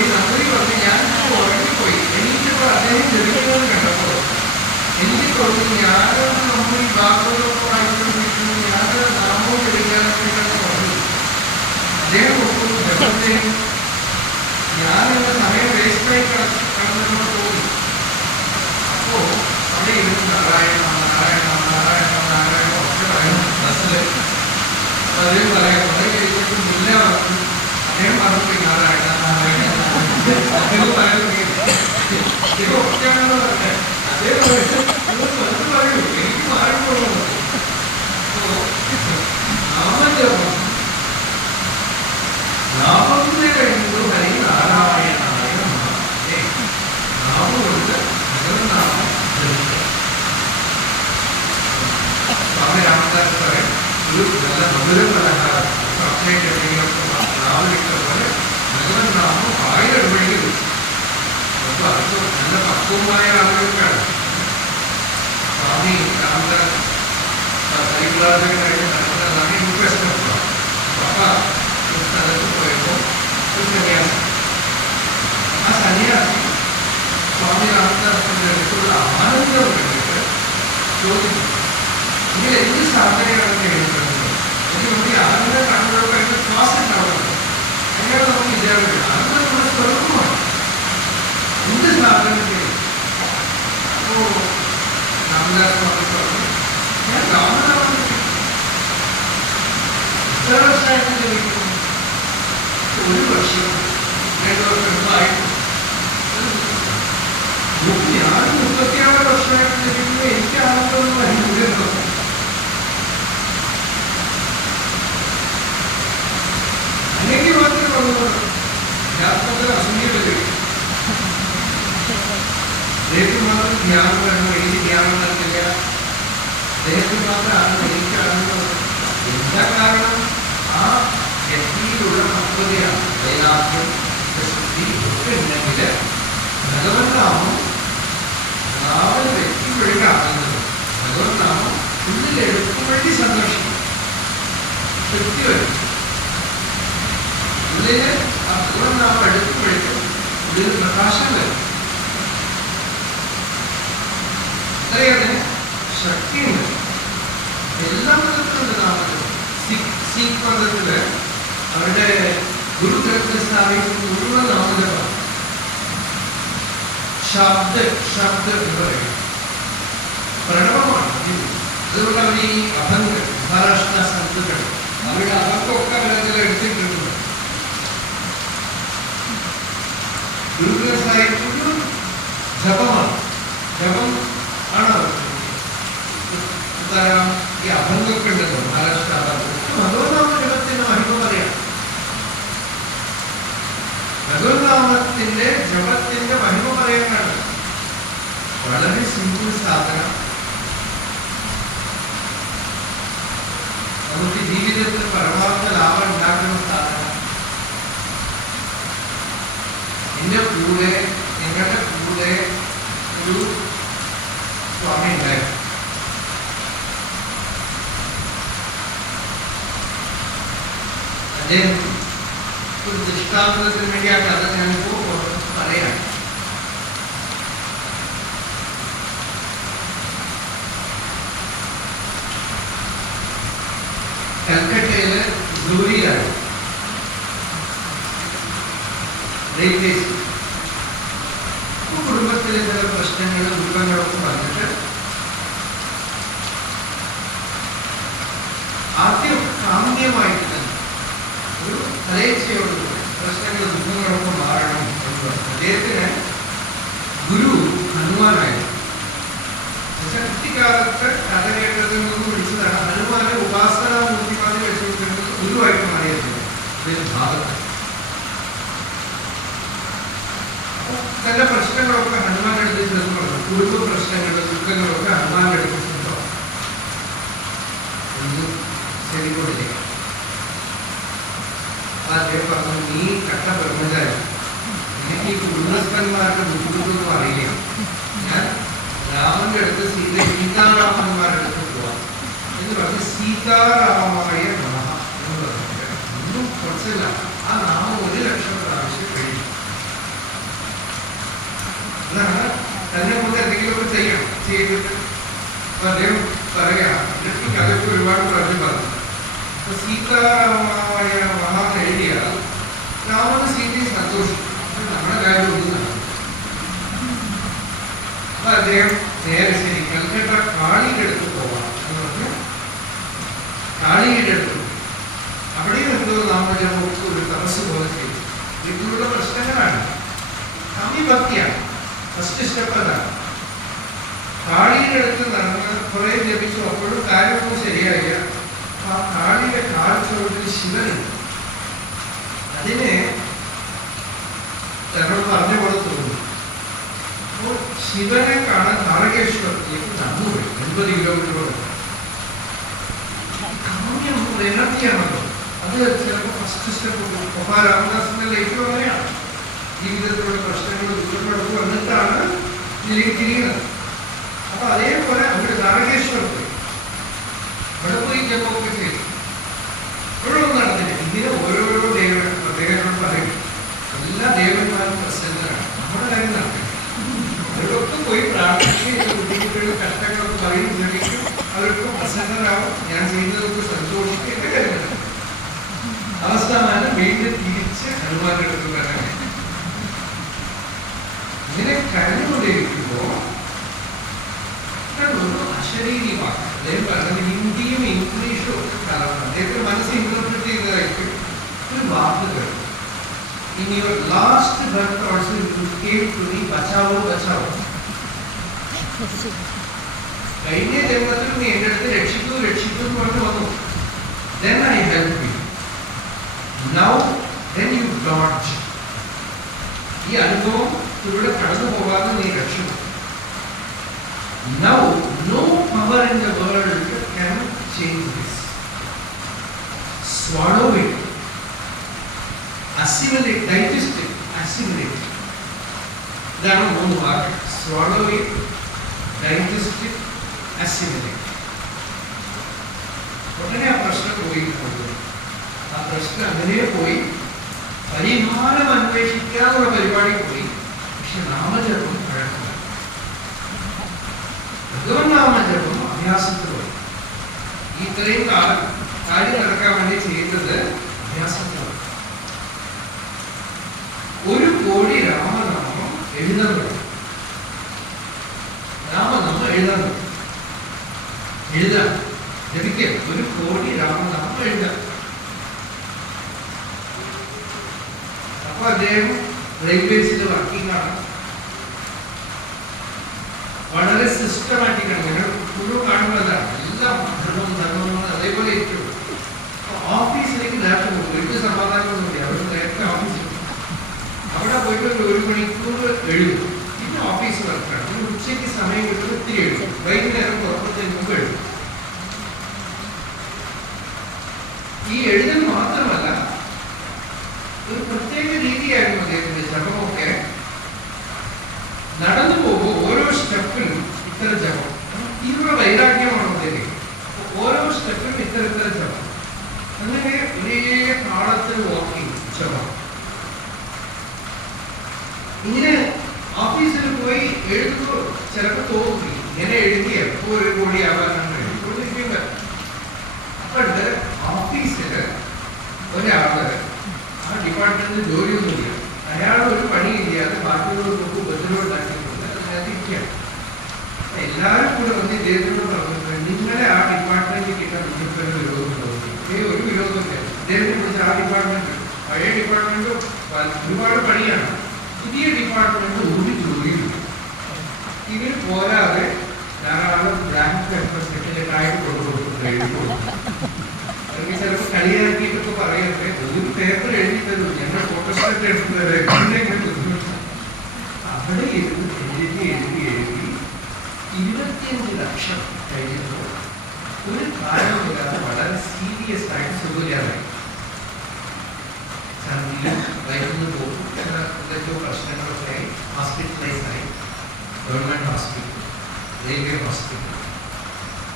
ഈ നമ്പൂരി പറഞ്ഞ് ഞാൻ ഉറങ്ങിപ്പോയി. എനിക്കിപ്പോൾ അദ്ദേഹം ജനിക്കുന്നത് കണ്ടപ്പോൾ എനിക്ക് തോന്നി, ഞാനും നമ്പൂരി ഭാഗവതമൊക്കെ വായിച്ചുകൊണ്ടിരിക്കുന്നു, ഞാൻ നാമവും ലഭിക്കാനൊക്കെ തോന്നി. അദ്ദേഹം ഒപ്പം ജപത്തെയും ഞാൻ എന്റെ സമയം വേസ്റ്റായി കടന്നപ്പോൾ തോന്നി. അപ്പോ അവിടെ ഇരുന്ന് നാരായണ നാരായണ നാരായണ നാരായണ ഒക്കെ പറയുന്നു ബസ്സില്. അപ്പൊ അദ്ദേഹം പറയാം, കുറെ കഴിഞ്ഞിട്ട് മുല്ല വന്നു. അദ്ദേഹം പറഞ്ഞു, നാരായണ നാരായണ അദ്ദേഹം പറയുന്നു, ഒക്കെയാണെന്ന് പറഞ്ഞത്. അദ്ദേഹം പറയൂ, എനിക്ക് മാറിപ്പോകുന്നു. നാമജപം നാമത്തെ കഴിയുമ്പോൾ ഹരി നാരായണായ നാമം കൊണ്ട് ഭഗവന്നാമം ജപിക്കുക. സ്വാമി രാമദാസ് പറയും, ഒരു നല്ല മധുര പലഹാരം അക്ഷയക്കെട്ടിയൊക്കെ നാവിലിട്ട പോലെ ഭഗവന്നാമം 1000 വഴിയിൽ വെച്ചു. അപ്പൊ അത് നല്ല പക്വമായ ആളുകൾക്കാണ്. സ്വാമി രാമദാസ് സൈക്ലാസിൽ കഴിഞ്ഞ് നടക്കുന്നതാണ് എനിക്ക് പ്രശ്നമുള്ള. അപ്പൊ ഒരു സ്ഥലത്ത് പോയപ്പോൾ ഒരു സന്യാസി, ആ സന്യാസി സ്വാമി രാമദാസിന്റെ അടുത്തുള്ള ആനന്ദം കണ്ടിട്ട് ചോദിച്ചു, ഇതിൽ എന്ത് സാധനയാണ് ചെയ്യുന്നത്? എനിക്ക് വേണ്ടി ആനന്ദം കാണുമ്പോഴൊക്കെ അതിന്റെ ശ്വാസം ഉണ്ടാവുന്നത് അങ്ങനെയാണ് നമുക്ക് വിചാരിക്കുന്നത്. ആനന്ദം നമ്മുടെ സ്വരൂപമാണ്. എന്ത് സാധനം ചെയ്യും? അപ്പോ 1 വർഷം 2 വർഷമായിട്ട് ഞാൻ 36 വർഷമായിട്ട് ലഭിക്കുമ്പോൾ എനിക്ക് ആണെന്നൊന്നും ഭയങ്കര അല്ലെങ്കിൽ മാത്രമേ വന്നത് ശാസ്ത്രത്തിൽ അസൂയല്ലേ അദ്ദേഹത്തിന് മാത്രം ധ്യാനം വരണം എനിക്ക് ധ്യാനം നടത്തില്ല അദ്ദേഹത്തിന് മാത്രം ആണ് എനിക്കാണെന്ന് എന്താ കാരണം ആ ശക്തിയിലുള്ള പക്വതയാണ് വൈരാഗ്യം ശക്തി ഒക്കെ ഉണ്ടെങ്കിൽ ഭഗവത് നാമം നാമം വ്യക്തിവഴി കാണുന്നത് ഭഗവത് നാമം ഉള്ളിലെടുക്കുവഴി സന്തോഷം ശക്തി വരും ഉള്ളില് ആ ഭഗവത് നാമം എടുക്കുമ്പോഴേക്കും ഉള്ളിൽ പ്രകാശം വരും അത്രയതിന് ശക്തിയുണ്ട് എല്ലാ മതത്തിലുണ്ട് നാമത്തിൽ സിഖ് മതത്തില് അവരുടെ ഗുരുഗ്രന്ഥ സ്ഥാപിക്കുന്ന നാമജപം ശബ്ദ എന്ന് പറയും പ്രണവമാണ് അതുകൊണ്ട് അവർ ഈ അഭംഗ മഹാരാഷ്ട്ര സന്തുകൾ അവരുടെ അഭംഗമൊക്കെ അവരതിൽ എടുത്തിട്ടുണ്ട് ഗുരുഗ്രന്ഥ സാഹിബ് ജപമാണ് ജപം ആണ് ഈ അഭംഗമൊക്കെ ഉണ്ടല്ലോ മഹാരാഷ്ട്ര ഭഗവത്നാമ ജപത്തിന്റെ മഹിമ പറയാം ഭഗവത്നാമത്തിന്റെ ജപത്തിന്റെ മഹിമ പറയാനാണ് വളരെ സിമ്പിൾ സാധനം നമുക്ക് ജീവിതത്തിൽ പരമാർത്ഥ ലാഭം ഉണ്ടാക്കുന്ന സാധനം എന്റെ കൂടെ നിങ്ങളുടെ കൂടെ ഒരു സ്വാമി ഉണ്ടായിരുന്നു അദ്ദേഹം ഒരു ദൃഷ്ടാന്തത്തിന് വേണ്ടി ആ കഥ ഞാനിപ്പോ പറയാം കൽക്കട്ടയില് ജോലിയാണ് കുടുംബത്തിലെ ചില പ്രശ്നങ്ങളും ദുഃഖങ്ങളൊക്കെ വന്നിട്ട് ആദ്യം കാമ്യമായിട്ട് തന്നെ ഒരു ഫലേച്ഛയോട് പ്രശ്നങ്ങൾ ദുഃഖങ്ങളൊക്കെ മാറണം എന്ന് പറഞ്ഞു അദ്ദേഹത്തിന് ഗുരു ഹനുമാനായിരുന്നു കുട്ടിക്കാലത്ത് കഥ കേട്ടതിൽ നിന്നും വിളിച്ചതാണ് ഹനുമാനെ ഉപാസനാമൂർത്തിമാരെ വെച്ചുകൊണ്ടിരുന്നത് ഗുരുവായിട്ട് മാറിയിരുന്നു ഇതിന് ഭാഗത്ത് തന്റെ പ്രശ്നങ്ങളൊക്കെ ഹനുമാന്റെ അടുത്ത് ചെന്ന് പറഞ്ഞു കുടുംബ പ്രശ്നങ്ങളും ദുഃഖങ്ങളൊക്കെ ഹനുമാന്റെ അടുത്ത് ചെന്നോ ഒന്നും ശരിക്കൊണ്ടില്ല അദ്ദേഹം പറഞ്ഞു നീ കട്ട ബ്രഹ്മചാരി എനിക്ക് ഈ കുടുംബസ്ഥന്മാരുടെ ബുദ്ധിമുട്ടൊന്നും അറിയില്ല ഞാൻ രാമന്റെ അടുത്ത് സീതാരാമന്മാരുടെ അടുത്ത് പോവാം എന്ന് പറഞ്ഞ് സീതാരാമായ നമഃ എന്ന് പറഞ്ഞിട്ട് ഒന്നും കുറച്ചില്ല ആ നാമം 1 ലക്ഷം പ്രാവശ്യം കഴിയും അതാണ് തന്നെ കൊണ്ട് എന്തെങ്കിലുമൊക്കെ ചെയ്യണം ചെയ്തിട്ട് അപ്പൊ അദ്ദേഹം പറയാം എനിക്ക് കഥയ്ക്ക് ഒരുപാട് പ്രാവശ്യം പറഞ്ഞു അപ്പൊ സീതാരാമായ മഹാ എഴുതിയാൽ രാമന് സീതയെ സന്തോഷിക്കും നമ്മുടെ കാര്യം ഒന്നും നടക്കും അപ്പൊ അദ്ദേഹം നേരെ ശരി കൽക്കട്ട കാളിയുടെ അടുത്ത് പോവാം എന്ന് പറഞ്ഞ് കാളിയുടെ അടുത്ത് അവിടെ എന്തോ നാമജപമൊക്കെ ഒരു തപസ് പോലെ ചെയ്തു ഇതിലുള്ള പ്രശ്നങ്ങളാണ് സമീപത്തിയാണ് ഫസ്റ്റ് സ്റ്റെപ്പ് അതാണ് കാളിയുടെ അടുത്ത് നടന്ന് കുറെ ജപിച്ചു അപ്പോഴും കാര്യമൊന്നും ശരിയായില്ല ആ കാളിയുടെ കാഴ്ചകളിൽ ശിവനുണ്ട് അതിനെ ഞങ്ങൾ പറഞ്ഞു കൊടുത്തു അപ്പോൾ ശിവനെ കാണാൻ താരകേശ്വരത്തിലേക്ക് നടന്നുപോയി 80 കിലോമീറ്ററോളം എനർജിയാണല്ലോ അത് ചിലപ്പോൾ ഫസ്റ്റ് സ്റ്റെപ്പ് രാമദാസിന്റെ ലൈഫ് അങ്ങനെയാണ് ജീവിതത്തിലുള്ള പ്രശ്നങ്ങളും ദുഃഖങ്ങളൊക്കെ വന്നിട്ടാണ് ഇതിലേക്ക് തിരിയുന്നത് അപ്പൊ അതേപോലെ അവിടെ താരകേശ്വരത്തിൽ അവിടെ പോയി ജപമൊക്കെ ചെയ്തു ഇപ്പോഴൊന്നും നടന്നില്ല ഇതിന് ഓരോരോ ദേവന്മാർ പറയും എല്ലാ ദേവന്മാരും പ്രസിദ്ധരാണ് നമ്മുടെ കാര്യം നടക്കില്ല അവരൊക്കെ പോയി പ്രാർത്ഥിച്ച് ബുദ്ധിമുട്ടുകളും കഷ്ടങ്ങളൊക്കെ പറയും ജപിക്കും അവർക്ക് പ്രസന്നരാകും ഞാൻ ചെയ്യുന്നതൊക്കെ സന്തോഷിക്കും എന്റെ കാര്യങ്ങൾ അവസാനം വീണ്ടും തിരിച്ച് ഹനുമാന്റെ അടുത്ത് വരാൻ ഇങ്ങനെ കരഞ്ഞുകൊണ്ടിരിക്കുമ്പോ അശരീരിമാണ് അദ്ദേഹം പറഞ്ഞത് ഹിന്ദിയും ഇംഗ്ലീഷും ഒക്കെ കലർന്നു അദ്ദേഹത്തിന്റെ മനസ്സ് ഇന്റർപ്രറ്റ് ചെയ്തതായിട്ട് ഒരു വാക്ക് കേട്ടു In your last birth also you came to me, bachao, bachao. കഴിഞ്ഞ ജന്മത്തിൽ നീ എൻ്റെ അടുത്ത് രക്ഷിക്കൂ രക്ഷിക്കൂ എന്ന് പറഞ്ഞു വന്നു. Then I help you. Now, then you dodge. ഈ അനുഭവം ഇവിടെ കടന്നു പോകാതെ നീ രക്ഷപ്പെടും. Now, no power in the world can change this. Swallow it. Assimilate, digest it, assimilate. ഇതാണ് മൂന്ന് വാക്ക്. Swallow it, digest it, assimilate. ഉടനെ ആ പ്രശ്നം പോയി. ആ പ്രശ്നം അങ്ങനെ പോയി. പരിഹാരം അന്വേഷിക്കാനുള്ള പരിപാടി പോയി. പക്ഷെ നാമജപം പഴക്കം. ഭഗവൻ നാമജപം അഭ്യാസത്തിൽ പോയി. ഇത്രയും കാര്യം നടക്കാൻ വേണ്ടി ചെയ്യുന്നത് അഭ്യാസത്തിലാണ്. 1 കോടി രാമനാമം എഴുതാൻ പറ്റും. രാമനാമം എഴുതാൻ പറ്റും. എഴുതാം, ലഭിക്കാം. 1 കോടി രാമനാമം എഴുതാം. അപ്പൊ അദ്ദേഹം റെയിൽവേസിൽ വർക്കിംഗ് ആണ്. വളരെ സിസ്റ്റമാറ്റിക് ആണ്. നിങ്ങൾ മുഴുവൻ കാണുന്നതാണ്. എല്ലാം ധർമ്മം അതേപോലെ ഇരിക്കും. ഓഫീസിലേക്ക് നേരത്തെ പോകും. എനിക്ക് സമാധാനമൊന്നുമില്ല. അവർ നേരത്തെ ഓഫീസിൽ അവിടെ പോയിട്ട് 1 മണിക്കൂർ എഴുതും. പിന്നെ ഓഫീസ് വർക്കാണ്. പിന്നെ ഉച്ചയ്ക്ക് സമയം കിട്ടുമ്പോൾ ഒത്തിരി എഴുതും. വൈകുന്നേരം പുറത്തേക്ക് മുമ്പ് എഴുതും. ഈ എഴുതൽ മാത്രമല്ല, ഒരു പ്രത്യേക രീതിയായിരുന്നു അദ്ദേഹത്തിന്റെ ജപമൊക്കെ. നടന്നു പോകുമ്പോൾ ഓരോ സ്റ്റെപ്പിലും ഇത്തരം ജപം. തീവ്ര വൈരാഗ്യമാണ് അദ്ദേഹം. ഓരോ സ്റ്റെപ്പിലും ഇത്തരത്തില ജപം. അങ്ങനെ ഒരേ താളത്തിൽ വാക്കിംഗ് ജപം. ഇങ്ങനെ ഓഫീസിൽ പോയി എഴുതുമ്പോൾ ചിലപ്പോൾ തോന്നി ഇങ്ങനെ എഴുതിയ 1 കോടി ആവാനാണ് എഴുതിക്കൊണ്ടിരിക്കുക. അപ്പോഴ് ഓഫീസില് ഒരാള് ആ ഡിപ്പാർട്ട്മെന്റിൽ ജോലിയൊന്നുമില്ല. അയാൾ ഒരു പണിയില്ലാതെ ബാക്കിയുള്ളവർക്ക് ഉപദ്രവമുണ്ടാക്കിയിട്ടുണ്ട്. അതിനകത്തിരിക്കുകയാണ്. എല്ലാവരും കൂടെ വന്ന് ഇദ്ദേഹത്തിനോട് പറഞ്ഞിട്ടുണ്ട്, നിങ്ങളെ ആ ഡിപ്പാർട്ട്മെന്റിൽ കിട്ടാൻ നിങ്ങൾക്ക് ഒരു വിരോധം തോന്നി. ഒരു വിരോധമില്ല. ഇദ്ദേഹത്തിനെ കുറിച്ച് ആ ഡിപ്പാർട്ട്മെന്റ്, പഴയ ഡിപ്പാർട്ട്മെന്റ് ഒരുപാട് പണിയാണ്. പുതിയ ഡിപ്പാർട്ട്മെന്റ് ഒരു ജോലിയില്ല. ഇതിന് പോരാതെ ധാരാളം ബ്ലാങ്ക് പേപ്പർ സെക്രട്ടറിയായിട്ട് കൊണ്ടുകൊടുക്കും, എഴുതി കൊടുക്കും. അല്ലെങ്കിൽ ചിലപ്പോൾ കളിയാക്കിയിട്ടൊക്കെ പറയട്ടെ, ഒരു പേപ്പർ എഴുതി തരും, ഞങ്ങൾ ഫോട്ടോസ്റ്റാറ്റ് എടുത്തു തരാം. അവിടെ ഇരുന്ന് എഴുതി 25 ലക്ഷം കഴിഞ്ഞപ്പോൾ ഒരു കാരണമില്ലാതെ വളരെ സീരിയസ് ആയിട്ട് സുഖമില്ലാതായി. ഛർദിലും വയറുന്നു പോകും, എന്തൊക്കെയോ പ്രശ്നങ്ങളൊക്കെ ആയി ഹോസ്പിറ്റലൈസ് ആയി. Government hospital, railway hospital.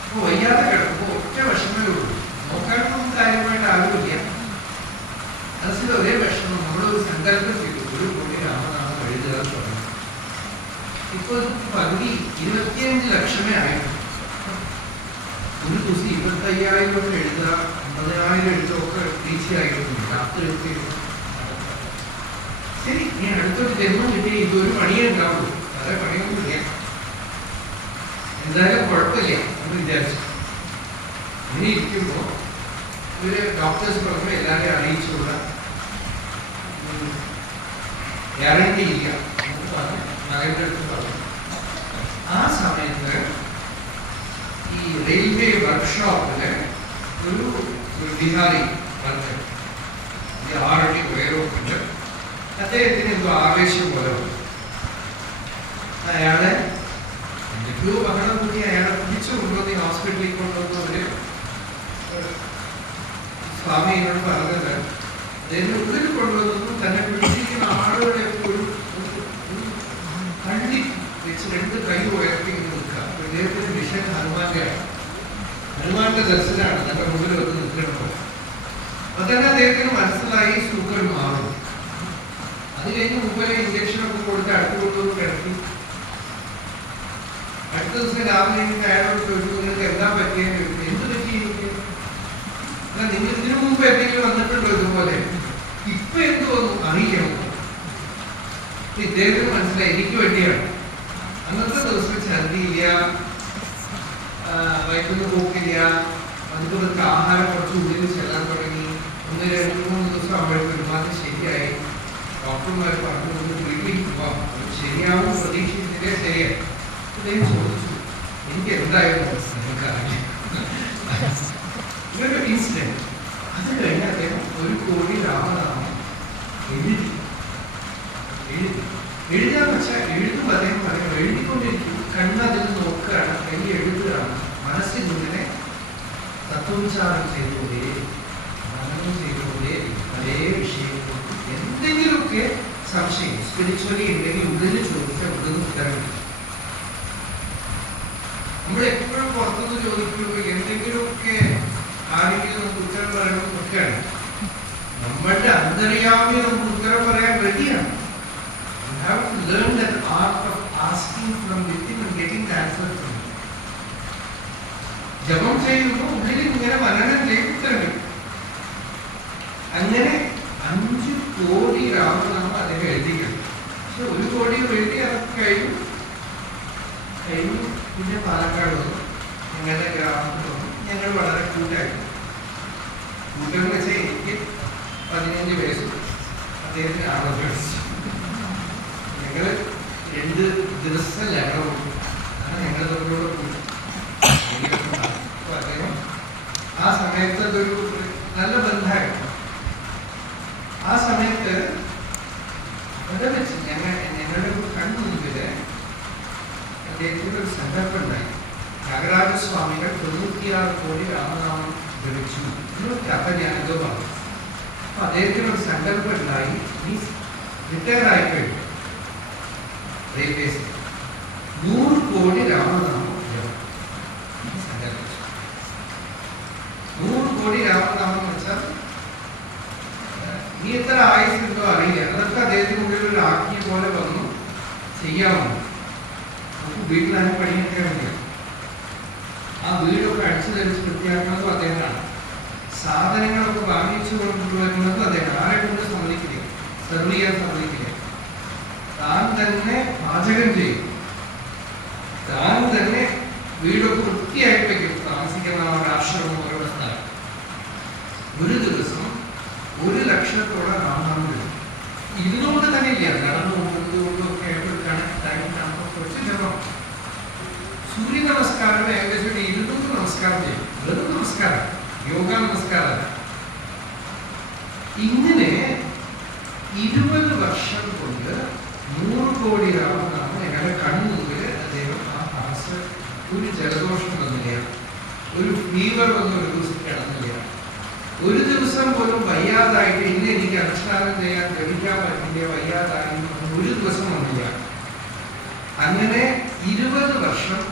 അപ്പോൾ വയ്യാതെ കിടക്കുമ്പോൾ ഒറ്റ വിഷമേ ഉള്ളൂ. നോക്കാനൊന്നും കാര്യമായിട്ട് ആരുമില്ല. മനസ്സിൽ ഒരേ വിഷമം. നമ്മളൊരു സങ്കല്പം ചെയ്തു, 1 കോടി രാമനാമം എഴുതുക തുടങ്ങി. ഇപ്പോൾ പകുതി 25 ലക്ഷമേ ആയിരുന്നു. ഒരു ദിവസം 25,000 എഴുതുക, 50,000 എഴുതുകയൊക്കെ ഈസിയായിരുന്നു. രാത്രി ശരി, നീ അടുത്തൊരു ജന്മം കിട്ടി ഇതൊരു പണിയേ ഉണ്ടാവുള്ളൂ, വേറെ പണിയൊന്നുമില്ല, എന്തായാലും കുഴപ്പമില്ല എന്ന് വിചാരിച്ചു. അങ്ങനെ ഇരിക്കുമ്പോൾ ഒരു ഡോക്ടേഴ്സ് പറഞ്ഞു എല്ലാവരെയും അറിയിച്ചുള്ള ഗ്യാരണ്ടി ഇല്ല എന്ന് പറഞ്ഞു. മകൻ്റെ അടുത്ത് പറഞ്ഞു. ആ സമയത്ത് ഈ റെയിൽവേ വർക്ക്ഷോപ്പില് ഒരു ബിഹാരി പറഞ്ഞു, 6 അടി ഉയരവുമുണ്ട്. അദ്ദേഹത്തിന് എന്തോ ആവേശം പോലെ വന്നു. അയാളെ എന്തൊക്കെയോ ബഹളം കൂടി അയാളെ പിടിച്ചു കൊണ്ടുവന്ന് ഹോസ്പിറ്റലിൽ കൊണ്ടുവന്നവര് സ്വാമി എന്നോട് പറഞ്ഞത്, അദ്ദേഹത്തിന് ഉള്ളിൽ കൊണ്ടുവന്നതും തന്നെ പിടിച്ചിരിക്കുന്ന ആളുകളെ എപ്പോഴും തള്ളി വെച്ച് 2 കൈ ഉയർത്തി നിൽക്കുക. ഇദ്ദേഹത്തിന് മിഷൻ ഹനുമാന്റെയാണ്. ഹനുമാന്റെ ദർശനമാണ് തന്റെ മുമ്പിൽ വന്ന് നിൽക്കുന്നത്. അപ്പൊ തന്നെ അദ്ദേഹത്തിന് മനസ്സിലായി സൂക്കർ മാറും. അത് കഴിഞ്ഞ് മുമ്പേ ഇഞ്ചക്ഷനൊക്കെ കൊടുത്ത് അടുത്ത് കൊണ്ടുവന്ന് കിടത്തി. അടുത്ത ദിവസം രാവിലെ എനിക്ക് അയാളോട് ചോദിച്ചു, നിങ്ങൾക്ക് എന്താ പറ്റിയെന്ന് ചോദിച്ചു. എന്ത് പറ്റി എനിക്ക്? അല്ല, നിങ്ങൾ ഇതിനു മുമ്പ് എന്തെങ്കിലും വന്നിട്ടുണ്ടോ ഇതുപോലെ? ഇപ്പൊ എന്ത് വന്നു അറിയിക്കണം. ഇദ്ദേഹത്തിന് മനസ്സിലായി എനിക്ക് വേണ്ടിയാണ്. അന്നത്തെ ദിവസം ഛർദിയില്ല, വയറ്റിന്ന് പോക്കില്ല. അതുപോലെ ആഹാരം കുറച്ച് ഉള്ളിൽ ചെല്ലാൻ തുടങ്ങി. 1, 2, 3 ദിവസം ആവുമ്പോഴേക്കും ഒരുമാതിരി ശരിയായി. ഡോക്ടർമാർ പറഞ്ഞു വീട്ടിലേക്ക് പോവാം, ശരിയാവും പ്രതീക്ഷിച്ചിട്ടേ ശരിയായി. അദ്ദേഹം ചോദിച്ചു, എനിക്ക് എന്തായിരുന്നു നിങ്ങൾക്കറിയാം ഇങ്ങനൊരു ഇൻസിഡന്റ്. അത് കഴിഞ്ഞ് അദ്ദേഹം 1 കോടി രാമനാമം എഴുതി. എഴുതാന്ന് വെച്ചാൽ എഴുതും അദ്ദേഹം പറയും, എഴുതിക്കൊണ്ടിരിക്കും, കണ്ണതിൽ നോക്കുകയാണ്, കൈ എഴുതുകയാണ്, മനസ്സിനുള്ളിനെ തത്വോച്ചാരം ചെയ്തുകൊണ്ടേ മനനം ചെയ്തുകൊണ്ടേ അതേ വിഷയങ്ങൾ എന്തെങ്കിലുമൊക്കെ സംശയം സ്പിരിച്വലി ഉണ്ടെങ്കിൽ ഉള്ളിൽ ചോദിച്ചാൽ ഉള്ളിൽ ഉത്തരം കിട്ടും. നമ്മൾ എപ്പോഴും പുറത്തുനിന്ന് ചോദിക്കുമ്പോൾ എന്തെങ്കിലുമൊക്കെ ആരെങ്കിലും നമുക്ക് ഉത്തരം പറയുമ്പോൾ കുറ്റമാണ്. നമ്മളുടെ അന്തര്യാമി നമുക്ക് ഉത്തരം പറയാൻ റെഡിയാണ്. You have to learn that art of asking from within and getting the answer from within. ജപം ചെയ്യുമ്പോൾ ഉള്ളിൽ ഇങ്ങനെ മനനം ചെയ്ത് ഉത്തരം കിട്ടും. അങ്ങനെ 5 കോടി രാമനാമം അദ്ദേഹം എഴുതിക്കണം. പക്ഷെ 1 കോടി എഴുതി അതൊക്കെ കഴിഞ്ഞു. പിന്നെ പാലക്കാട് വന്നു, ഞങ്ങളുടെ ഗ്രാമത്തിൽ വന്നു. ഞങ്ങൾ വളരെ കൂട്ടായിരുന്നു. കൂട്ടെന്ന് വെച്ചാൽ എനിക്ക് 15 വയസ്സും അദ്ദേഹത്തിന് 60 വയസ്സ്. ഞങ്ങൾ 2 ദിവസം ലഹളം കൊടുക്കും. അങ്ങനെ ഞങ്ങൾ തമ്മിലൂടെ കൂട്ടും. അപ്പോൾ അദ്ദേഹം ആ സമയത്ത് അതൊരു നല്ല ബന്ധമായിരുന്നു. ആ സമയത്ത് അവിടെ വെച്ച് ഞങ്ങളുടെ കൺമുമ്പിൽ അദ്ദേഹത്തിൻ്റെ ഒരു സന്ദർഭം ഉണ്ടായി. ത്യാഗരാജസ്വാമികൾ 96 കോടി രാമനാമം ജപിച്ചു എന്നൊരു കഥ ഞാനെന്തോ പറഞ്ഞു. അപ്പൊ അദ്ദേഹത്തിന് ഒരു സങ്കല്പം ഉണ്ടായി, ഈ റിട്ടയർ ആയിക്കഴിഞ്ഞു റെയിൽവേസ് 100 കോടി രാമനാമം ജപം സങ്കല്പിച്ചു. 100 കോടി രാമനാമം എന്ന് വെച്ചാൽ ഇനി എത്ര ആയുസുണ്ടോ അറിയില്ല. അതൊക്കെ അദ്ദേഹത്തിനുള്ളിൽ ഒരു ആജ്ഞ പോലെ വന്നു ചെയ്യാമെന്ന്. നമുക്ക് വീട്ടിലാണ് പണിയൊക്കെ ഉണ്ട്. ആ വീടൊക്കെ അടിച്ചു ധരിച്ച് വൃത്തിയാക്കുന്നതും അദ്ദേഹമാണ്. സാധനങ്ങളൊക്കെ വാങ്ങിച്ചു കൊണ്ടുവരുന്നതും അദ്ദേഹം. ആരെ കൊണ്ട് സമ്മതിക്കില്ല, സെർവ് ചെയ്യാൻ സമ്മതിക്കില്ല. താൻ തന്നെ പാചകം ചെയ്യും, താൻ തന്നെ വീടൊക്കെ വൃത്തിയായിട്ട് വയ്ക്കും. താമസിക്കുന്ന ആശ്രമം ഓരോ സ്ഥലം. ഒരു ദിവസം 1 ലക്ഷത്തോളം രാമനാമം വരും. ഇരുന്നുകൊണ്ട് തന്നെ ഇല്ല, നടന്നു കൊണ്ടുകൊണ്ടൊക്കെ കുറച്ച് ജപം. സൂര്യ നമസ്കാരം ഏകദേശം 200 നമസ്കാരം ചെയ്യും. വെറും നമസ്കാരം, യോഗ നമസ്കാരം. ഇങ്ങനെ 20 വർഷം കൊണ്ട് 100 കോടി രാമനാമം ഞങ്ങളുടെ കൺമുമ്പിൽ അദ്ദേഹം ആ പാസ്. ഒരു ജലദോഷം വന്നില്ല, ഒരു ഫീവർ വന്ന് ഒരു ദിവസം കിടന്നില്ല, ഒരു ദിവസം പോലും വയ്യാതായിട്ട് ഇന്ന് എനിക്ക് അനുഷ്ഠാനം ചെയ്യാൻ ലഭിക്കാൻ പറ്റില്ല, വയ്യാതായി ഒരു ദിവസം വന്നില്ല. അങ്ങനെ 20 വർഷം